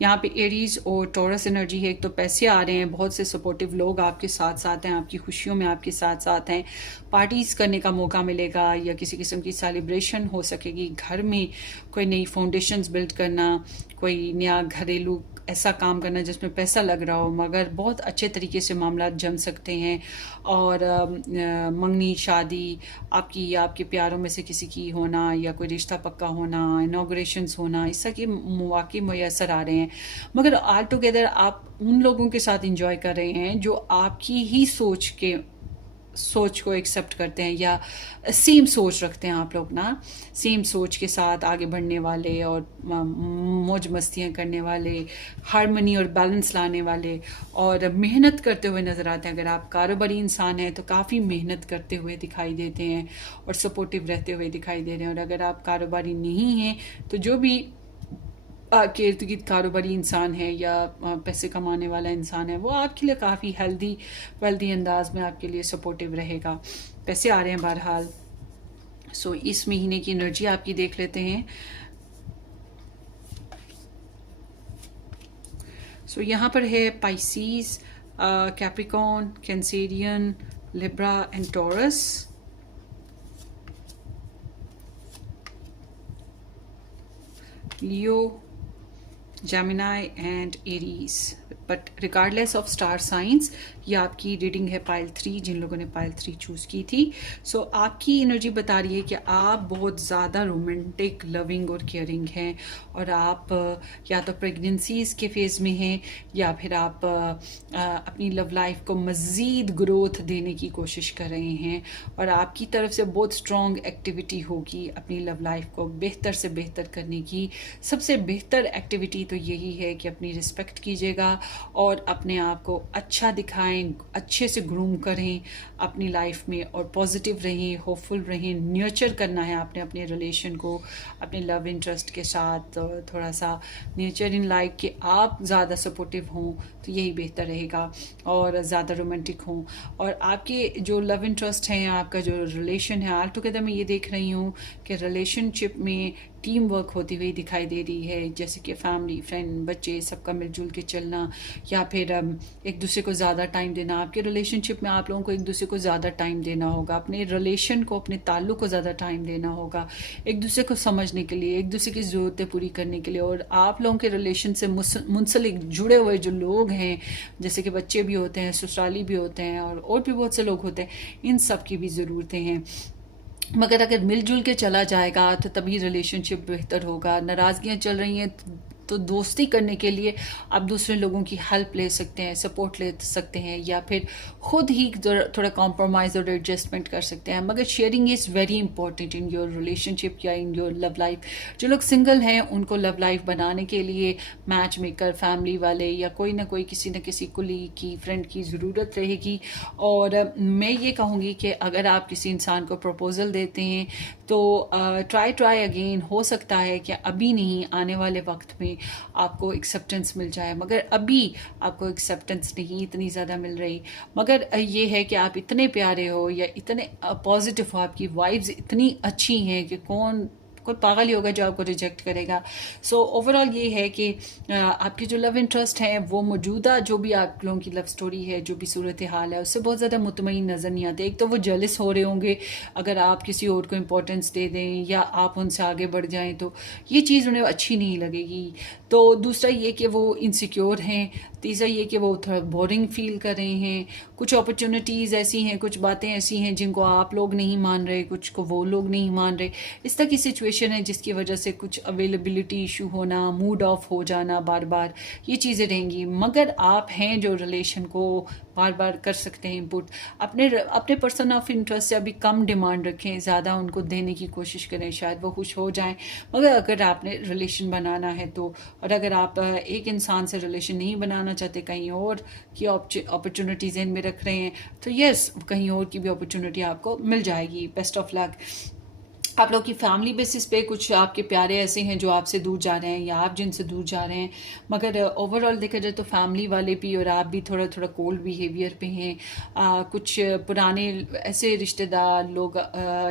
यहाँ पे एरीज और टॉरस एनर्जी है। एक तो पैसे आ रहे हैं, बहुत से सपोर्टिव लोग आपके साथ साथ हैं, आपकी खुशियों में आपके साथ साथ हैं। पार्टीज करने का मौका मिलेगा, या किसी किस्म की सेलिब्रेशन हो सकेगी। घर में कोई नई फाउंडेशंस बिल्ड करना, कोई नया घरेलू ऐसा काम करना जिसमें पैसा लग रहा हो, मगर बहुत अच्छे तरीके से मामला जम सकते हैं। और मंगनी, शादी आपकी या आपके प्यारों में से किसी की होना, या कोई रिश्ता पक्का होना, इनाग्रेशंस होना, इस तरह के मौके मुयसर आ रहे हैं। मगर ऑल टुगेदर आप उन लोगों के साथ इंजॉय कर रहे हैं जो आपकी ही सोच को एक्सेप्ट करते हैं, या सेम सोच रखते हैं आप लोग ना। सेम सोच के साथ आगे बढ़ने वाले और मौज मस्तियाँ करने वाले, हार्मनी और बैलेंस लाने वाले, और मेहनत करते हुए नज़र आते हैं। अगर आप कारोबारी इंसान हैं तो काफ़ी मेहनत करते हुए दिखाई देते हैं और सपोर्टिव रहते हुए दिखाई दे रहे हैं। और अगर आप कारोबारी नहीं हैं तो जो भी के इर्द गिर्द कारोबारी इंसान है या पैसे कमाने वाला इंसान है, वो आपके लिए काफ़ी वेल्दी अंदाज में आपके लिए सपोर्टिव रहेगा। पैसे आ रहे हैं बहरहाल। सो इस महीने की एनर्जी आपकी देख लेते हैं। सो यहाँ पर है Pisces, Capricorn, Cancerian, Libra and taurus. Leo, Gemini and Aries. But regardless of star science, ये आपकी रीडिंग है पाइल 3, जिन लोगों ने पाइल 3 चूज़ की थी। सो आपकी एनर्जी बता रही है कि आप बहुत ज़्यादा रोमांटिक, लविंग और केयरिंग हैं, और आप या तो प्रेगनेंसीज के फेज़ में हैं, या फिर आप अपनी लव लाइफ को मज़ीद ग्रोथ देने की कोशिश कर रहे हैं। और आपकी तरफ से बहुत स्ट्रॉन्ग एक्टिविटी होगी अपनी लव लाइफ को बेहतर से बेहतर करने की। सबसे बेहतर एक्टिविटी तो यही है कि अपनी रिस्पेक्ट कीजिएगा और अपने आप को अच्छा दिखाएं, अच्छे से ग्रूम करें अपनी लाइफ में, और पॉजिटिव रहें, होपफुल रहें। न्यर्चर करना है आपने अपने रिलेशन को, अपने लव इंटरेस्ट के साथ थोड़ा सा नेचर इन लाइक कि आप ज़्यादा सपोर्टिव हों तो यही बेहतर रहेगा, और ज़्यादा रोमांटिक हों। और आपके जो लव इंटरेस्ट हैं, आपका जो रिलेशन है, ऑल टुगेदर मैं ये देख रही हूँ कि रिलेशनशिप में टीम वर्क होती हुई दिखाई दे रही है, जैसे कि फैमिली, फ्रेंड, बच्चे, सबका मिलजुल के चलना, या फिर एक दूसरे को ज़्यादा टाइम देना। आपके रिलेशनशिप में आप लोगों को एक दूसरे को ज़्यादा टाइम देना होगा, अपने रिलेशन को, अपने ताल्लुक को ज़्यादा टाइम देना होगा, एक दूसरे को समझने के लिए, एक दूसरे की ज़रूरतें पूरी करने के लिए। और आप लोगों के रिलेशन से मुंसलिक जुड़े हुए जो लोग हैं, जैसे कि बच्चे भी होते हैं, ससुराली भी होते हैं, और भी बहुत से लोग होते हैं, इन सब की भी ज़रूरतें हैं। मगर अगर मिलजुल के चला जाएगा तो तभी रिलेशनशिप बेहतर होगा। नाराज़गियाँ चल रही हैं तो दोस्ती करने के लिए आप दूसरे लोगों की हेल्प ले सकते हैं, सपोर्ट ले सकते हैं, या फिर खुद ही थोड़ा कॉम्प्रोमाइज़ और एडजस्टमेंट कर सकते हैं। मगर sharing is very important in your relationship या इन योर लव लाइफ। जो लोग सिंगल हैं उनको लव लाइफ बनाने के लिए मैच मेकर, फैमिली वाले या कोई ना कोई किसी न किसी कुलीग की, फ्रेंड की ज़रूरत रहेगी। और मैं ये कहूँगी कि अगर आप किसी इंसान को प्रपोज़ल देते हैं तो ट्राई अगेन। हो सकता है कि अभी नहीं, आने वाले वक्त में आपको एक्सेप्टेंस मिल जाए, मगर अभी आपको एक्सेप्टेंस नहीं इतनी ज़्यादा मिल रही। मगर ये है कि आप इतने प्यारे हो या इतने पॉजिटिव हो, आपकी वाइब्स इतनी अच्छी हैं कि कोई पागल ही होगा जो आपको रिजेक्ट करेगा। सो ओवरऑल ये है कि आपके जो लव इंटरेस्ट हैं वो मौजूदा जो भी आप लोगों की लव स्टोरी है, जो भी सूरत हाल है, उससे बहुत ज़्यादा मुतमईन नज़र नहीं आते। एक तो वो जेलस हो रहे होंगे अगर आप किसी और को इम्पोर्टेंस दे दें या आप उनसे आगे बढ़ जाएं, तो ये चीज़ उन्हें अच्छी नहीं लगेगी। तो दूसरा ये कि वो इनसिक्योर हैं। तीसरा ये कि वो थोड़ा बोरिंग फील कर रहे हैं। कुछ अपॉर्चुनिटीज़ ऐसी हैं, कुछ बातें ऐसी हैं जिनको आप लोग नहीं मान रहे, कुछ को वो लोग नहीं मान रहे। इस तरह की सिचुएशन है जिसकी वजह से कुछ अवेलेबिलिटी इशू होना, मूड ऑफ हो जाना बार बार, ये चीज़ें रहेंगी। मगर आप हैं जो रिलेशन को बार बार कर सकते हैं इनपुट। अपने पर्सन ऑफ इंटरेस्ट से अभी कम डिमांड रखें, ज़्यादा उनको देने की कोशिश करें, शायद वो खुश हो जाएं। मगर अगर आपने रिलेशन बनाना है तो, और अगर आप एक इंसान से रिलेशन नहीं बनाना चाहते, कहीं और की अपॉर्चुनिटीज़ इनमें रख रहे हैं, तो यस, कहीं और की भी अपॉर्चुनिटी आपको मिल जाएगी। Best of luck. आप लोग की फैमिली बेसिस पे कुछ आपके प्यारे ऐसे हैं जो आपसे दूर जा रहे हैं या आप जिनसे दूर जा रहे हैं, मगर ओवरऑल देखा जाए तो फैमिली वाले भी और आप भी थोड़ा थोड़ा कोल्ड बिहेवियर पे हैं। कुछ पुराने ऐसे रिश्तेदार लोग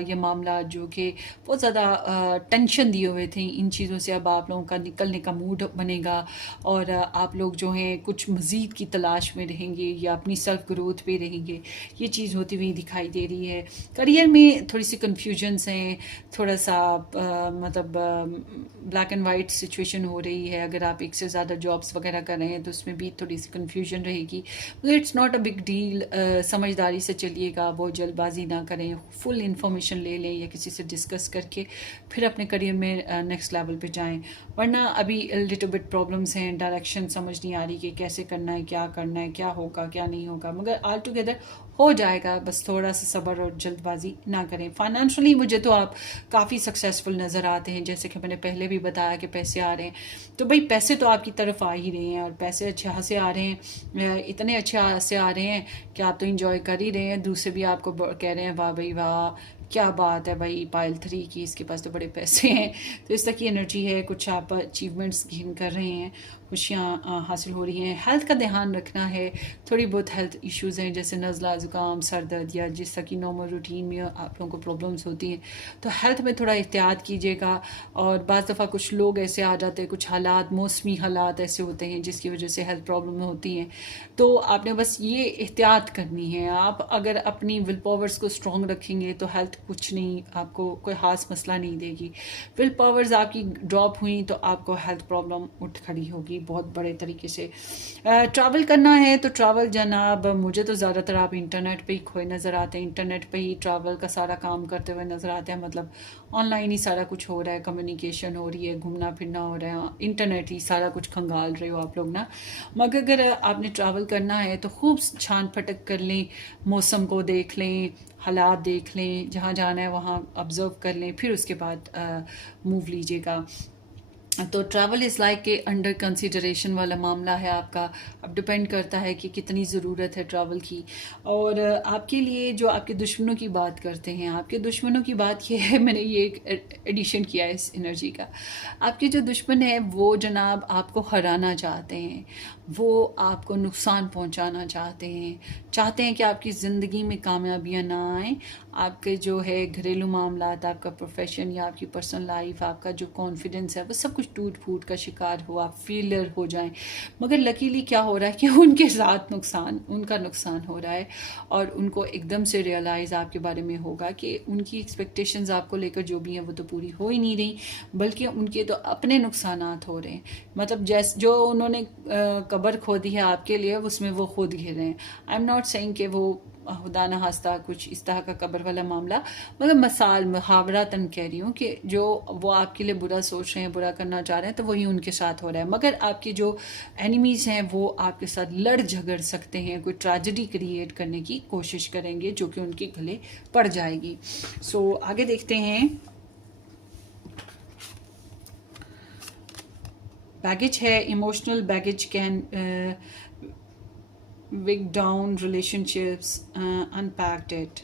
ये मामला जो कि बहुत ज़्यादा टेंशन दिए हुए थे, इन चीज़ों से अब आप लोगों का निकलने का मूड बनेगा और आप लोग जो हैं कुछ मज़ीद की तलाश में रहेंगे या अपनी सेल्फ ग्रोथ पे रहेंगे। ये चीज़ होती हुई दिखाई दे रही है। करियर में थोड़ी सी कन्फ्यूजन्स हैं, थोड़ा सा मतलब ब्लैक एंड वाइट सिचुएशन हो रही है। अगर आप एक से ज़्यादा जॉब्स वगैरह कर रहे हैं तो उसमें भी थोड़ी सी कन्फ्यूजन रहेगी, मगर it's not a big deal. समझदारी से चलिएगा, वो जल्दबाजी ना करें, फुल इन्फॉर्मेशन ले लें या किसी से डिस्कस करके फिर अपने करियर में नेक्स्ट लेवल पे जाएं। वरना अभी लिटिल बिट प्रॉब्लम्स हैं, डायरेक्शन समझ नहीं आ रही कि कैसे करना है, क्या करना है, क्या होगा क्या नहीं होगा, मगर ऑल टुगेदर हो जाएगा। बस थोड़ा सा सब्र और जल्दबाजी ना करें। फाइनेंशियली मुझे तो आप काफ़ी सक्सेसफुल नज़र आते हैं, जैसे कि मैंने पहले भी बताया कि पैसे आ रहे हैं, तो भाई पैसे तो आपकी तरफ आ ही रहे हैं और पैसे अच्छे खासे आ रहे हैं, इतने अच्छे से आ रहे हैं कि आप तो इंजॉय कर ही रहे हैं। दूसरे भी आपको कह रहे हैं वाह भाई वाह, क्या बात है भाई, पायल 3 की, इसके पास तो बड़े पैसे हैं। तो इस तरह की एनर्जी है, कुछ आप अचीवमेंट्स गेन कर रहे हैं, खुशियाँ हासिल हो रही हैं। हेल्थ का ध्यान रखना है, थोड़ी बहुत हेल्थ इश्यूज़ हैं जैसे नज़ला, ज़ुकाम, सर दर्द या जिस तरह की नॉर्मल रूटीन में आप लोगों को प्रॉब्लम्स होती हैं, तो हेल्थ में थोड़ा एहतियात कीजिएगा। और बाज़ दफ़ा कुछ लोग ऐसे आ जाते हैं, कुछ हालात, मौसमी हालात ऐसे होते हैं जिसकी वजह से हेल्थ प्रॉब्लम होती हैं, तो आपने बस ये एहतियात करनी है। आप अगर अपनी विल पावर्स को स्ट्रॉन्ग रखेंगे तो हेल्थ कुछ नहीं, आपको कोई खास मसला नहीं देगी। विल पावर्स आपकी ड्रॉप हुई तो आपको हेल्थ प्रॉब्लम उठ खड़ी होगी बहुत बड़े तरीके से। ट्रैवल करना है तो ट्रैवल जनाब, मुझे तो ज़्यादातर आप इंटरनेट पे ही खोए नज़र आते हैं, इंटरनेट पे ही ट्रैवल का सारा काम करते हुए नज़र आते हैं। मतलब ऑनलाइन ही सारा कुछ हो रहा है, कम्युनिकेशन हो रही है, घूमना फिरना हो रहा है, इंटरनेट ही सारा कुछ खंगाल रहे हो आप लोग ना। मगर अगर आपने ट्रैवल करना है तो खूब छान फटक कर लें, मौसम को देख लें, हालात देख लें, जहाँ जाना है वहाँ ऑब्ज़र्व कर लें, फिर उसके बाद मूव लीजिएगा। तो ट्रैवल इज़ लाइक के अंडर कंसिडरेशन वाला मामला है आपका। अब डिपेंड करता है कि कितनी ज़रूरत है ट्रैवल की। और आपके लिए जो आपके दुश्मनों की बात करते हैं, आपके दुश्मनों की बात ये है, मैंने ये एक एडिशन किया है इस एनर्जी का। आपके जो दुश्मन है वो जनाब आपको हराना चाहते हैं, वो आपको नुकसान पहुंचाना चाहते हैं कि आपकी ज़िंदगी में कामयाबियां ना आए। आपके जो है घरेलू मामलात, आपका प्रोफेशन या आपकी पर्सनल लाइफ, आपका जो कॉन्फिडेंस है, वो सब कुछ टूट फूट का शिकार हो, आप फेलियर हो जाएं। मगर लकीली क्या हो रहा है कि उनके साथ उनका नुकसान हो रहा है और उनको एकदम से रियलाइज़ आपके बारे में होगा कि उनकी एक्सपेक्टेशंस आपको लेकर जो भी हैं वो तो पूरी हो ही नहीं रही, बल्कि उनके तो अपने नुकसानात हो रहे हैं। मतलब जैसे जो उन्होंने कब्र खोदी है आपके लिए, उसमें वो खुद घिर रहे हैं। आई एम नॉट सेइंग कि वो खुदा न खास्ता कुछ इस तरह का कब्र वाला मामला, मगर मसाल मुहावरातन कह रही हूँ कि जो वो आपके लिए बुरा सोच रहे हैं, बुरा करना चाह रहे हैं, तो वही उनके साथ हो रहा है। मगर आपके जो एनिमीज़ हैं वो आपके साथ लड़ झगड़ सकते हैं, कोई ट्रेजेडी क्रिएट करने की कोशिश करेंगे जो कि उनके गले पड़ जाएगी। सो आगे देखते हैं। बैगेज है, emotional baggage can weigh down relationships, unpacked it.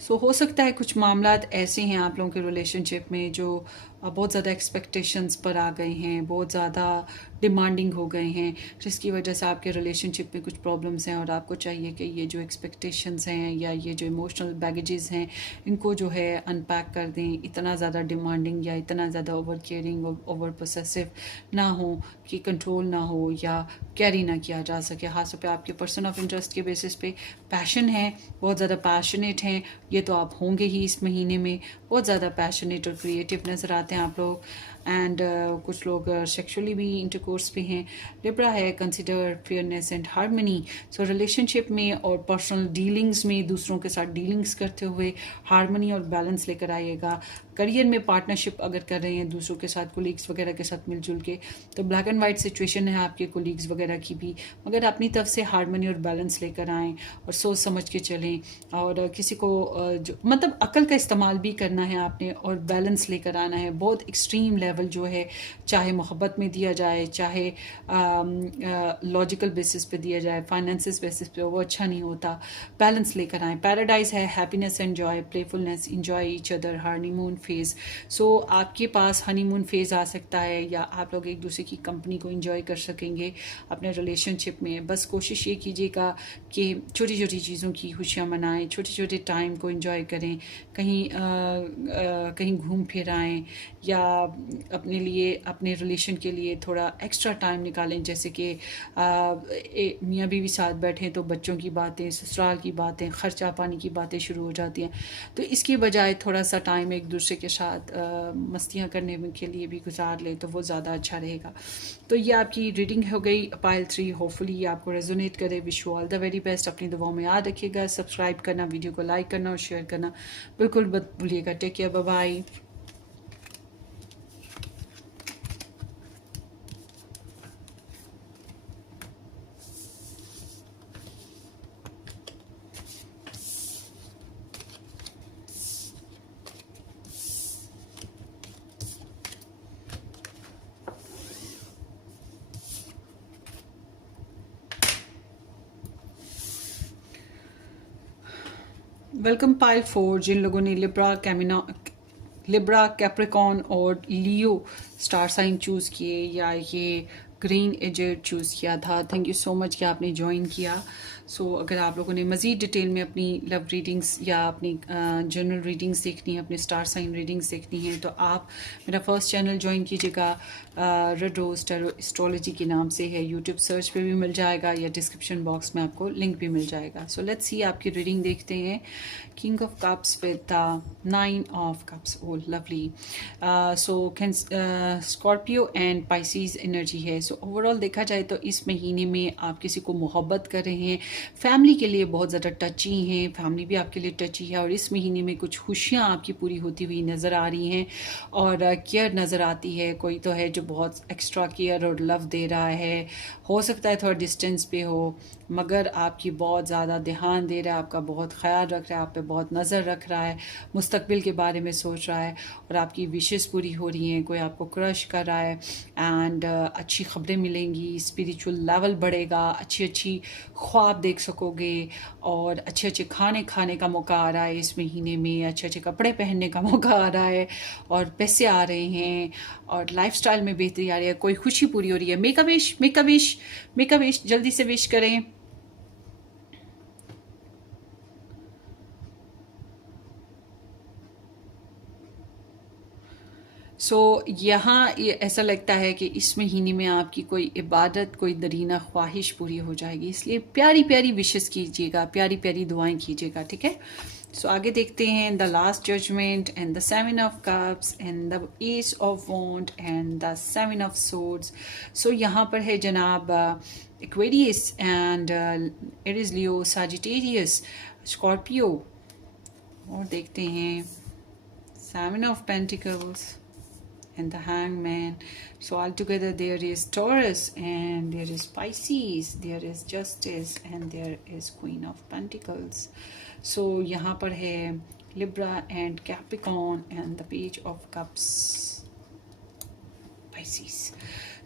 So हो सकता है कुछ मामलात ऐसे हैं आप लोगों के रिलेशनशिप में जो बहुत ज़्यादा एक्सपेक्टेशंस पर आ गए हैं, बहुत ज़्यादा डिमांडिंग हो गए हैं, जिसकी वजह से आपके रिलेशनशिप में कुछ प्रॉब्लम्स हैं और आपको चाहिए कि ये जो एक्सपेक्टेशंस हैं या ये जो इमोशनल बैगेजेस हैं इनको जो है अनपैक कर दें। इतना ज़्यादा डिमांडिंग या इतना ज़्यादा ओवर केयरिंग, ओवर पोसेसिव ना हो कि कंट्रोल ना हो या कैरी ना किया जा सके। खासतौर पे आपके पर्सन ऑफ इंटरेस्ट के बेसिस पे पैशन है, बहुत ज़्यादा पैशनेट हैं, ये तो आप होंगे ही इस महीने में, बहुत ज़्यादा पैशनेट और क्रिएटिव नज़र आते हैं आप लोग। एंड कुछ लोग सेक्सुअली भी इंटरकोर्स पे हैं। लिब्रा है, consider fairness and harmony. So relationship में और पर्सनल डीलिंग्स में दूसरों के साथ डीलिंग्स करते हुए हार्मनी और बैलेंस लेकर आइएगा। करियर में पार्टनरशिप अगर कर रहे हैं दूसरों के साथ, कोलीग्स वगैरह के साथ मिलजुल के, तो ब्लैक एंड वाइट सिचुएशन है आपके कोलीग्स वगैरह की भी, मगर अपनी तरफ से हार्मनी और बैलेंस लेकर आएँ और सोच समझ के चलें। और किसी को जो मतलब अकल का इस्तेमाल भी करना है आपने और बैलेंस लेकर आना है। बहुत एक्सट्रीम लेवल जो है, चाहे मोहब्बत में दिया जाए, चाहे लॉजिकल बेसिस पे दिया जाए, फाइनेंसिस बेसिस पे, वो अच्छा नहीं होता। बैलेंस लेकर आए। पैराडाइज है, happiness and joy, playfulness, enjoy each other, honeymoon phase. So आपके पास हनीमून फेज आ सकता है या आप लोग एक दूसरे की कंपनी को इंजॉय कर सकेंगे अपने रिलेशनशिप में। बस कोशिश ये कीजिएगा कि छोटी छोटी चीज़ों की खुशियाँ मनाएं, छोटे छोटे टाइम को इंजॉय करें, कहीं घूम फिर आएँ या अपने लिए, अपने रिलेशन के लिए थोड़ा एक्स्ट्रा टाइम निकालें। जैसे कि मियाँ बीवी साथ बैठें तो बच्चों की बातें, ससुराल की बातें, खर्चा पानी की बातें शुरू हो जाती हैं। तो इसकी बजाय थोड़ा सा टाइम एक दूसरे के साथ मस्तियाँ करने के लिए भी गुजार लें तो वो ज़्यादा अच्छा रहेगा। तो ये आपकी रीडिंग हो गई पाइल 3। होपफुली ये आपको रेजोनेट करे। Wish you all the very best. अपनी दुआओं में याद रखिएगा। सब्सक्राइब करना, वीडियो को लाइक करना और शेयर करना बिल्कुल मत भूलिएगा। Take care, bye bye. Welcome pile 4। जिन लोगों ने लिब्रा, कैप्रिकॉन और लियो स्टार साइन चूज़ किए या ये ग्रीन एजेड चूज़ किया था, थैंक यू सो मच कि आपने ज्वाइन किया। सो अगर आप लोगों ने मज़ीद डिटेल में अपनी लव रीडिंग्स या अपनी जनरल रीडिंग्स देखनी है, अपने स्टार साइन रीडिंग्स देखनी है, तो आप मेरा फर्स्ट चैनल ज्वाइन कीजिएगा। रेड रोज टैरो एस्ट्रोलॉजी के नाम से है। यूट्यूब सर्च पे भी मिल जाएगा या डिस्क्रिप्शन बॉक्स में आपको लिंक भी मिल जाएगा। सो लेट्स सी आपकी रीडिंग देखते हैं। King of cups with the 9 of cups. Oh lovely. So can Scorpio and Pisces energy है। सो ओवरऑल देखा जाए तो इस महीने में आप किसी को मोहब्बत कर रहे हैं, फैमिली के लिए बहुत ज़्यादा टची हैं, फैमिली भी आपके लिए टची है, और इस महीने में कुछ खुशियाँ आपकी पूरी होती हुई नज़र आ रही हैं और केयर नज़र आती है। कोई तो है जो बहुत एक्स्ट्रा केयर और लव दे रहा है, हो सकता है थोड़ा डिस्टेंस पे हो, मगर आपकी बहुत ज़्यादा ध्यान दे रहा है, आपका बहुत ख्याल रख रहा है, आप पे बहुत नज़र रख रहा है, मुस्तकबिल के बारे में सोच रहा है और आपकी विशेस पूरी हो रही हैं। कोई आपको क्रश कर रहा है एंड अच्छी खबरें मिलेंगी, स्पिरिचुअल लेवल बढ़ेगा, अच्छी अच्छी ख्वाब देख सकोगे और अच्छे अच्छे खाने खाने का मौका आ रहा है इस महीने में, अच्छे अच्छे कपड़े पहनने का मौका आ रहा है और पैसे आ रहे हैं और लाइफस्टाइल में बेहतरी आ रही है, कोई खुशी पूरी हो रही है। Make a wish, make a wish, make a wish, जल्दी से विश करें। सो यहाँ ये ऐसा लगता है कि इस महीने में आपकी कोई इबादत, कोई दरीना ख्वाहिश पूरी हो जाएगी, इसलिए प्यारी प्यारी विशेस कीजिएगा, प्यारी प्यारी दुआएं कीजिएगा, ठीक है। सो आगे देखते हैं the last judgement and the 7 of cups and the ace of wand and the 7 of swords. So यहाँ पर है जनाब Aquarius and Aries, Leo, Sagittarius, Scorpio, और देखते हैं seven of pentacles and the hangman. So altogether there is Taurus and there is Pisces, there is Justice and there is Queen of Pentacles. So यहाँ पर है Libra and Capricorn and the Page of Cups, Pisces.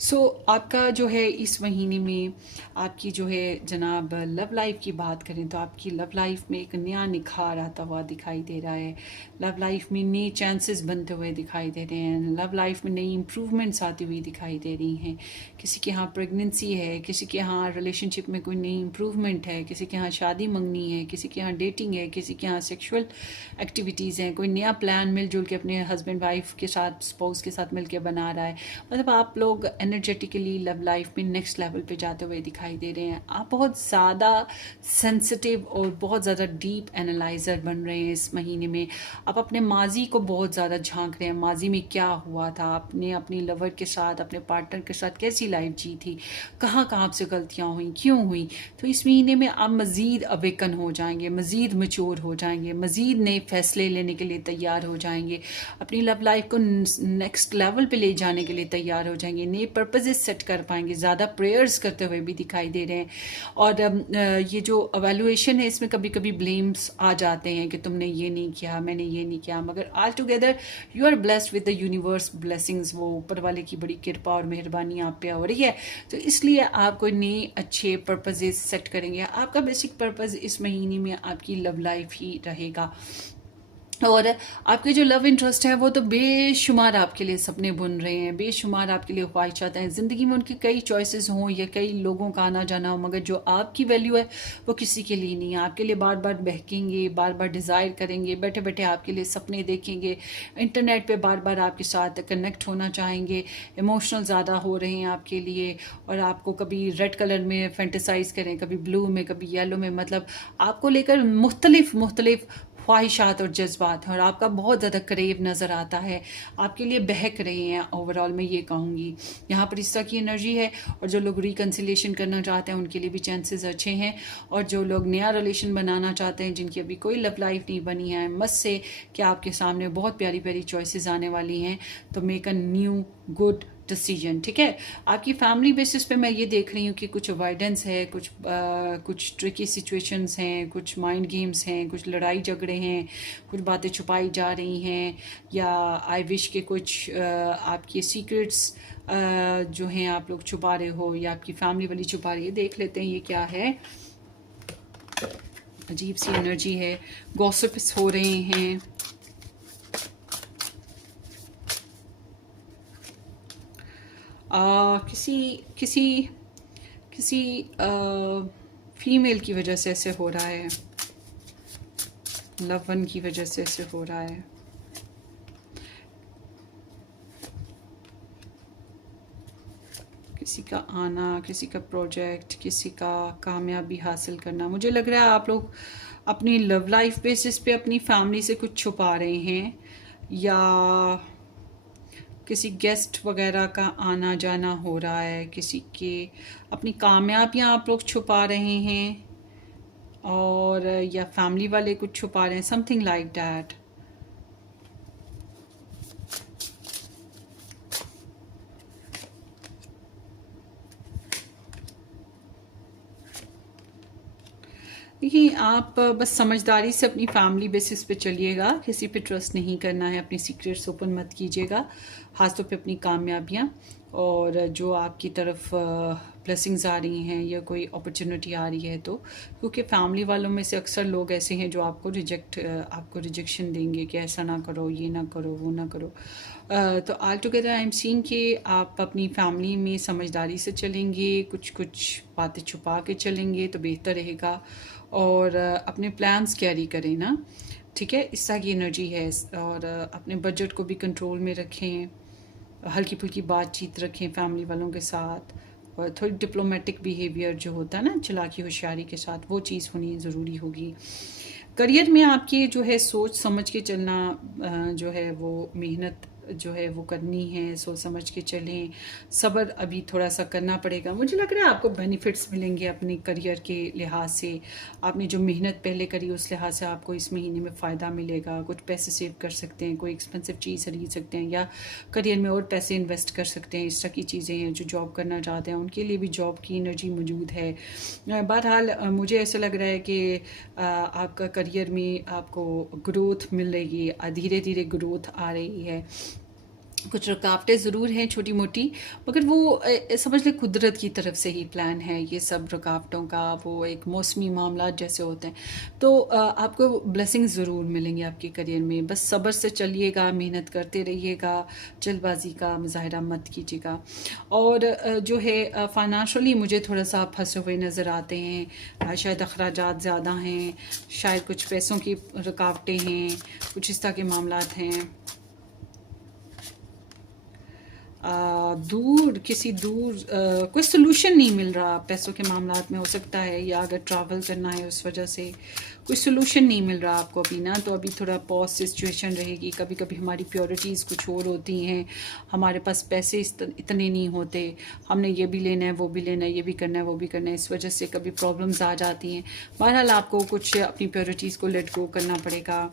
सो आपका जो है इस महीने में आपकी जो है जनाब लव लाइफ की बात करें तो आपकी लव लाइफ में एक नया निखार आता हुआ दिखाई दे रहा है। लव लाइफ में नए चांसेस बनते हुए दिखाई दे रहे हैं। लव लाइफ में नई इम्प्रूवमेंट्स आती हुई दिखाई दे रही हैं। किसी के यहाँ प्रेगनेंसी है, किसी के यहाँ रिलेशनशिप में कोई नई इम्प्रूवमेंट है, किसी के यहाँ शादी मंगनी है, किसी के यहाँ डेटिंग है, किसी के यहाँ सेक्शुअल एक्टिविटीज़ हैं, कोई नया प्लान मिलजुल के अपने हस्बैंड वाइफ के साथ, स्पाउस के साथ मिलकर बना रहा है। मतलब आप लोग एनर्जेटिकली लव लाइफ में नेक्स्ट लेवल पे जाते हुए दिखाई दे रहे हैं। आप बहुत ज़्यादा सेंसिटिव और बहुत ज़्यादा डीप एनालाइजर बन रहे हैं इस महीने में। आप अपने माजी को बहुत ज़्यादा झांक रहे हैं, माजी में क्या हुआ था, आपने अपनी लवर के साथ, अपने पार्टनर के साथ कैसी लाइफ जी थी, कहाँ कहाँ आपसे गलतियाँ हुई, क्यों हुई। तो इस महीने में आप मज़ीद अवेकन हो जाएंगे, मज़ीद मैच्योर हो जाएंगे, मज़ीद नए फैसले लेने के लिए तैयार हो जाएंगे, अपनी लव लाइफ को नेक्स्ट लेवल पे ले जाने के लिए तैयार हो जाएंगे, नए पर्पजेस सेट कर पाएंगे, ज़्यादा प्रेयर्स करते हुए भी दिखाई दे रहे हैं। और ये जो एवेल्युएशन है इसमें कभी कभी ब्लेम्स आ जाते हैं कि तुमने ये नहीं किया, मैंने ये नहीं किया, मगर all together you are blessed with the universe blessings. वो ऊपर वाले की बड़ी कृपा और मेहरबानी आप पे हो रही है, तो इसलिए आप कोई नए अच्छे पर्पजेस सेट करेंगे। आपका बेसिक पर्पज़ इस महीने में आपकी लव लाइफ ही रहेगा। और आपके जो लव इंटरेस्ट है वो तो बेशुमार आपके लिए सपने बुन रहे हैं, बेशुमार आपके लिए ख्वाहिशात हैं। ज़िंदगी में उनकी कई चॉइसेस हों या कई लोगों का आना जाना हो, मगर जो आपकी वैल्यू है वो किसी के लिए नहीं है। आपके लिए बार बार बहकेंगे, बार बार डिज़ायर करेंगे, बैठे बैठे आपके लिए सपने देखेंगे, इंटरनेट पे बार बार आपके साथ कनेक्ट होना चाहेंगे, इमोशनल ज़्यादा हो रहे हैं आपके लिए। और आपको कभी रेड कलर में फैंटेसाइज करें, कभी ब्लू में, कभी येलो में, मतलब आपको लेकर मुख्तलिफ ख्वाहिशात और जज्बात हैं और आपका बहुत ज़्यादा करीब नज़र आता है, आपके लिए बहक रहे हैं। ओवरऑल मैं ये कहूँगी यहाँ पर इस तरह की एनर्जी है। और जो लोग रिकन्सिलेशन करना चाहते हैं उनके लिए भी चांसेस अच्छे हैं। और जो लोग नया रिलेशन बनाना चाहते हैं, जिनकी अभी कोई लव लाइफ नहीं बनी है, मस्त से कि आपके सामने बहुत प्यारी प्यारी चॉइसेस आने वाली हैं। तो make a new good decision, ठीक है। आपकी फैमिली बेसिस पे मैं ये देख रही हूँ कि कुछ अवॉइडेंस है, कुछ ट्रिकी सिचुएशंस हैं, कुछ माइंड गेम्स हैं, कुछ लड़ाई झगड़े हैं, कुछ बातें छुपाई जा रही हैं, या आई विश के कुछ आपके सीक्रेट्स जो हैं आप लोग छुपा रहे हो या आपकी फैमिली वाली छुपा रही है। देख लेते हैं ये क्या है। अजीब सी एनर्जी है, गॉसिप्स हो रहे हैं, किसी फीमेल की वजह से ऐसे हो रहा है, लव वन की वजह से ऐसे हो रहा है। किसी का आना, किसी का प्रोजेक्ट, किसी का कामयाबी हासिल करना। मुझे लग रहा है आप लोग अपनी लव लाइफ बेसिस पे अपनी फैमिली से कुछ छुपा रहे हैं, या किसी गेस्ट वगैरह का आना जाना हो रहा है, किसी के अपनी कामयाबियां आप लोग छुपा रहे हैं, और या फैमिली वाले कुछ छुपा रहे हैं, समथिंग लाइक दैट। देखिए, आप बस समझदारी से अपनी फैमिली बेसिस पे चलिएगा, किसी पे ट्रस्ट नहीं करना है, अपनी सीक्रेट्स ओपन मत कीजिएगा, खासतौर पे अपनी कामयाबियाँ और जो आपकी तरफ ब्लेसिंग्स आ रही हैं या कोई अपॉर्चुनिटी आ रही है। तो क्योंकि फैमिली वालों में से अक्सर लोग ऐसे हैं जो आपको रिजेक्शन देंगे कि ऐसा ना करो, ये ना करो, वो ना करो। तो all together I am seeing कि आप अपनी फैमिली में समझदारी से चलेंगे, कुछ बातें छुपा के चलेंगे तो बेहतर रहेगा। और अपने प्लान्स कैरी करें ना, ठीक है, इस तरह की एनर्जी है। और अपने बजट को भी कंट्रोल में रखें, हल्की फुल्की बातचीत रखें फैमिली वालों के साथ, और थोड़ी डिप्लोमेटिक बिहेवियर जो होता है ना, चालाकी होशियारी के साथ, वो चीज़ होनी ज़रूरी होगी। करियर में आपकी जो है सोच समझ के चलना जो है वो मेहनत जो है वो करनी है, सोच समझ के चलें। सब्र अभी थोड़ा सा करना पड़ेगा। मुझे लग रहा है आपको बेनिफिट्स मिलेंगे अपने करियर के लिहाज से। आपने जो मेहनत पहले करी उस लिहाज से आपको इस महीने में फ़ायदा मिलेगा। कुछ पैसे सेव कर सकते हैं, कोई एक्सपेंसिव चीज़ खरीद सकते हैं, या करियर में और पैसे इन्वेस्ट कर सकते हैं। इस तरह की चीज़ें हैं। जो जॉब करना चाहते हैं उनके लिए भी जॉब की एनर्जी मौजूद है। बहरहाल मुझे ऐसा लग रहा है कि आपका करियर में आपको ग्रोथ मिल रही है, धीरे धीरे ग्रोथ आ रही है। कुछ रुकावटें ज़रूर हैं छोटी मोटी, मगर वो समझ लें कुदरत की तरफ से ही प्लान है ये सब रुकावटों का। वो एक मौसमी मामला जैसे होते हैं। तो आपको ब्लेसिंग्स ज़रूर मिलेंगे आपके करियर में। बस सब्र से चलिएगा, मेहनत करते रहिएगा, जल्दबाजी का मुजाहरा मत कीजिएगा। और जो है फाइनेंशियली मुझे थोड़ा सा फंसे हुए नज़र आते हैं। शायद अखराजात ज़्यादा हैं, शायद कुछ पैसों की रुकावटें हैं, कुछ इस तरह के मामलात हैं। दूर कोई सोल्यूशन नहीं मिल रहा पैसों के मामलात में, हो सकता है, या अगर ट्रैवल करना है उस वजह से कोई सोल्यूशन नहीं मिल रहा आपको अभी ना। तो अभी थोड़ा पॉज सिचुएशन रहेगी। कभी कभी हमारी प्रायोरिटीज़ कुछ और होती हैं, हमारे पास पैसे इतने नहीं होते, हमने ये भी लेना है, वो भी लेना है, ये भी करना है, वो भी करना है, इस वजह से कभी प्रॉब्लम्स आ जाती हैं। बहरहाल आपको कुछ अपनी प्रायोरिटीज़ को लेट गो करना पड़ेगा।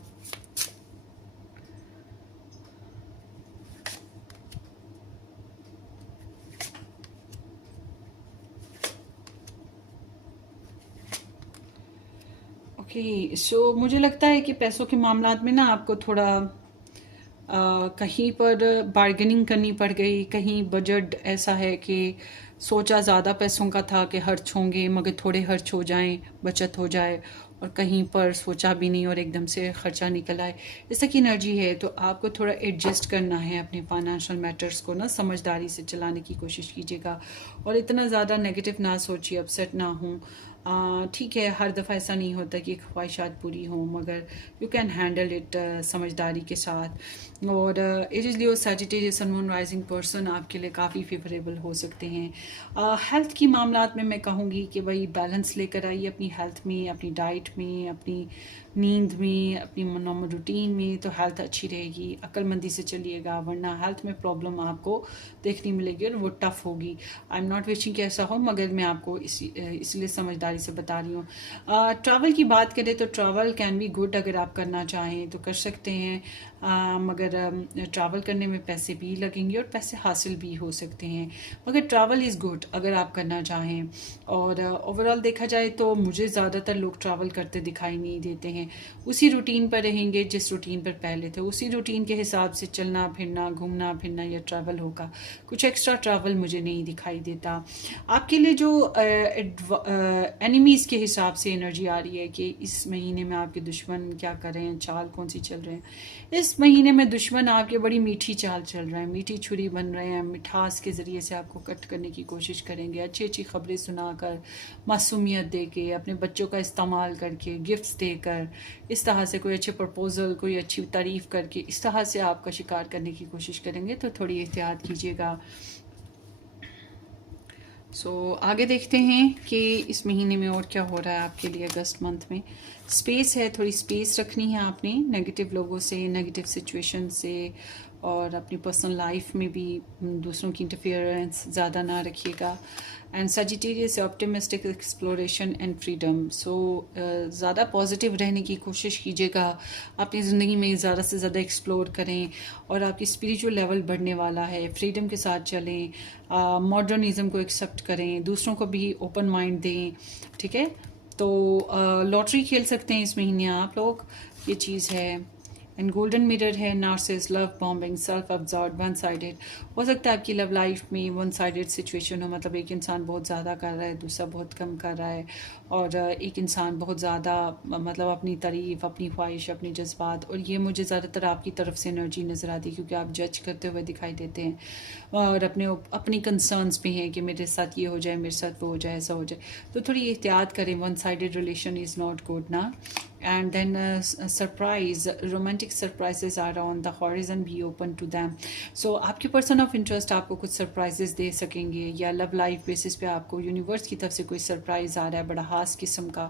ओके, सो मुझे लगता है कि पैसों के मामलात में ना आपको थोड़ा कहीं पर बार्गेनिंग करनी पड़ गई। कहीं बजट ऐसा है कि सोचा ज़्यादा पैसों का था कि खर्च होंगे, मगर थोड़े खर्च हो जाएं, बचत हो जाए, और कहीं पर सोचा भी नहीं और एकदम से खर्चा निकल आए। इस तरह की एनर्जी है। तो आपको थोड़ा एडजस्ट करना है अपने फाइनेंशियल मैटर्स को ना, समझदारी से चलाने की कोशिश कीजिएगा। और इतना ज़्यादा नेगेटिव ना सोचिए, अपसेट ना हों। ठीक है, हर दफ़ा ऐसा नहीं होता कि ख्वाहिशात पूरी हों, मगर यू कैन हैंडल इट समझदारी के साथ। और it is Leo Sagittarius sun moon rising person आपके लिए काफ़ी फेवरेबल हो सकते हैं। हेल्थ की मामलात में मैं कहूँगी कि भाई बैलेंस लेकर आइए अपनी हेल्थ में, अपनी डाइट में, अपनी नींद में, अपनी नॉर्मल रूटीन में, तो हेल्थ अच्छी रहेगी। अक्लमंदी से चलिएगा, वरना हेल्थ में प्रॉब्लम आपको देखने मिलेगी और वो टफ होगी। आई एम नॉट विशिंग कि ऐसा हो, मगर मैं आपको इसलिए समझदारी से बता रही हूँ। ट्रैवल की बात करें तो ट्रैवल कैन बी गुड, अगर आप करना चाहें तो कर सकते हैं। मगर ट्रैवल करने में पैसे भी लगेंगे और पैसे हासिल भी हो सकते हैं, मगर ट्रैवल इज़ गुड अगर आप करना चाहें। और ओवरऑल देखा जाए तो मुझे ज़्यादातर लोग ट्रैवल करते दिखाई नहीं देते हैं। उसी रूटीन पर रहेंगे जिस रूटीन पर पहले थे, उसी रूटीन के हिसाब से चलना फिरना, घूमना फिरना या ट्रैवल होगा। कुछ एक्स्ट्रा ट्रैवल मुझे नहीं दिखाई देता। आपके लिए जो एनिमीज़ के हिसाब से एनर्जी आ रही है कि इस महीने में आपके दुश्मन क्या कर रहे हैं, चाल कौन सी चल रहे हैं। इस महीने में दुश्मन आपके बड़ी मीठी चाल चल रहे हैं, मीठी छुरी बन रहे हैं, मिठास के ज़रिए से आपको कट करने की कोशिश करेंगे। अच्छी अच्छी खबरें सुनाकर, मासूमियत दे के, अपने बच्चों का इस्तेमाल करके, गिफ्ट्स देकर, इस तरह से कोई अच्छे प्रपोजल, कोई अच्छी तारीफ़ करके, इस तरह से आपका शिकार करने की कोशिश करेंगे। तो थोड़ी एहतियात कीजिएगा। आगे देखते हैं कि इस महीने में और क्या हो रहा है आपके लिए। अगस्त मंथ में स्पेस है, थोड़ी स्पेस रखनी है आपने नेगेटिव लोगों से, नेगेटिव सिचुएशन से, और अपनी पर्सनल लाइफ में भी दूसरों की इंटरफेरेंस ज़्यादा ना रखिएगा। And Sagittarius optimistic exploration and freedom. ज़्यादा पॉजिटिव रहने की कोशिश कीजिएगा, अपनी ज़िंदगी में ज़्यादा से ज़्यादा एक्सप्लोर करें, और आपकी स्पिरिचुअल लेवल बढ़ने वाला है। फ्रीडम के साथ चलें, मॉडर्निज्म को एक्सेप्ट करें, दूसरों को भी ओपन माइंड दें। ठीक है, तो लॉटरी खेल सकते हैं इस महीने आप लोग, ये चीज़ है। एंड गोल्डन मिरर है, Nazis, love bombing, self absorb, one sided. हो सकता है आपकी लव लाइफ में वन साइडेड सिचुएशन हो, मतलब एक इंसान बहुत ज़्यादा कर रहा है, दूसरा बहुत कम कर रहा है, और एक इंसान बहुत ज़्यादा मतलब अपनी तारीफ़, अपनी ख्वाहिश, अपने जज्बात, और ये मुझे ज़्यादातर आपकी तरफ से एनर्जी नज़र आती है, क्योंकि आप जज करते हुए दिखाई देते हैं और अपनी कंसर्न्स भी हैं कि मेरे साथ ये हो जाए, मेरे साथ वो हो जाए, ऐसा हो जाए। तो थोड़ी एहतियात करें, one sided relation is not good ना। and then surprise, romantic surprises are on the horizon, be open to them. So आपके पर्सन ऑफ इंटरेस्ट आपको कुछ सरप्राइजेस दे सकेंगे, या लव लाइफ बेसिस पे आपको यूनिवर्स की तरफ से कोई सरप्राइज आ रहा है, बड़ा खास किस्म का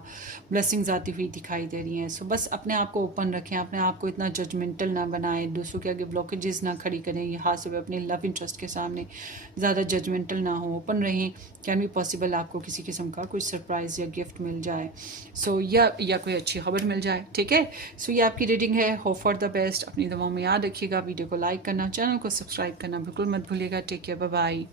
ब्लेसिंग्स आती हुई दिखाई दे रही हैं. सो बस अपने आप को ओपन रखें, अपने आप को इतना जजमेंटल ना बनाएं, दूसरों के आगे ब्लॉकेजेस ना खड़ी करें, ये खास तौर पर अपने लव इंटरेस्ट के सामने ज़्यादा जजमेंटल ना हो, ओपन रहें. कैन बी पॉसिबल आपको किसी किस्म का कोई सरप्राइज या गिफ्ट मिल जाए. सो या कोई अच्छी खबर मिल जाए. ठीक है. सो ये आपकी रीडिंग है. Hope for the best. अपनी दवाओं में याद रखिएगा. वीडियो को लाइक करना, चैनल को सब्सक्राइब करना बिल्कुल मत भूलिएगा. Take care. Bye bye.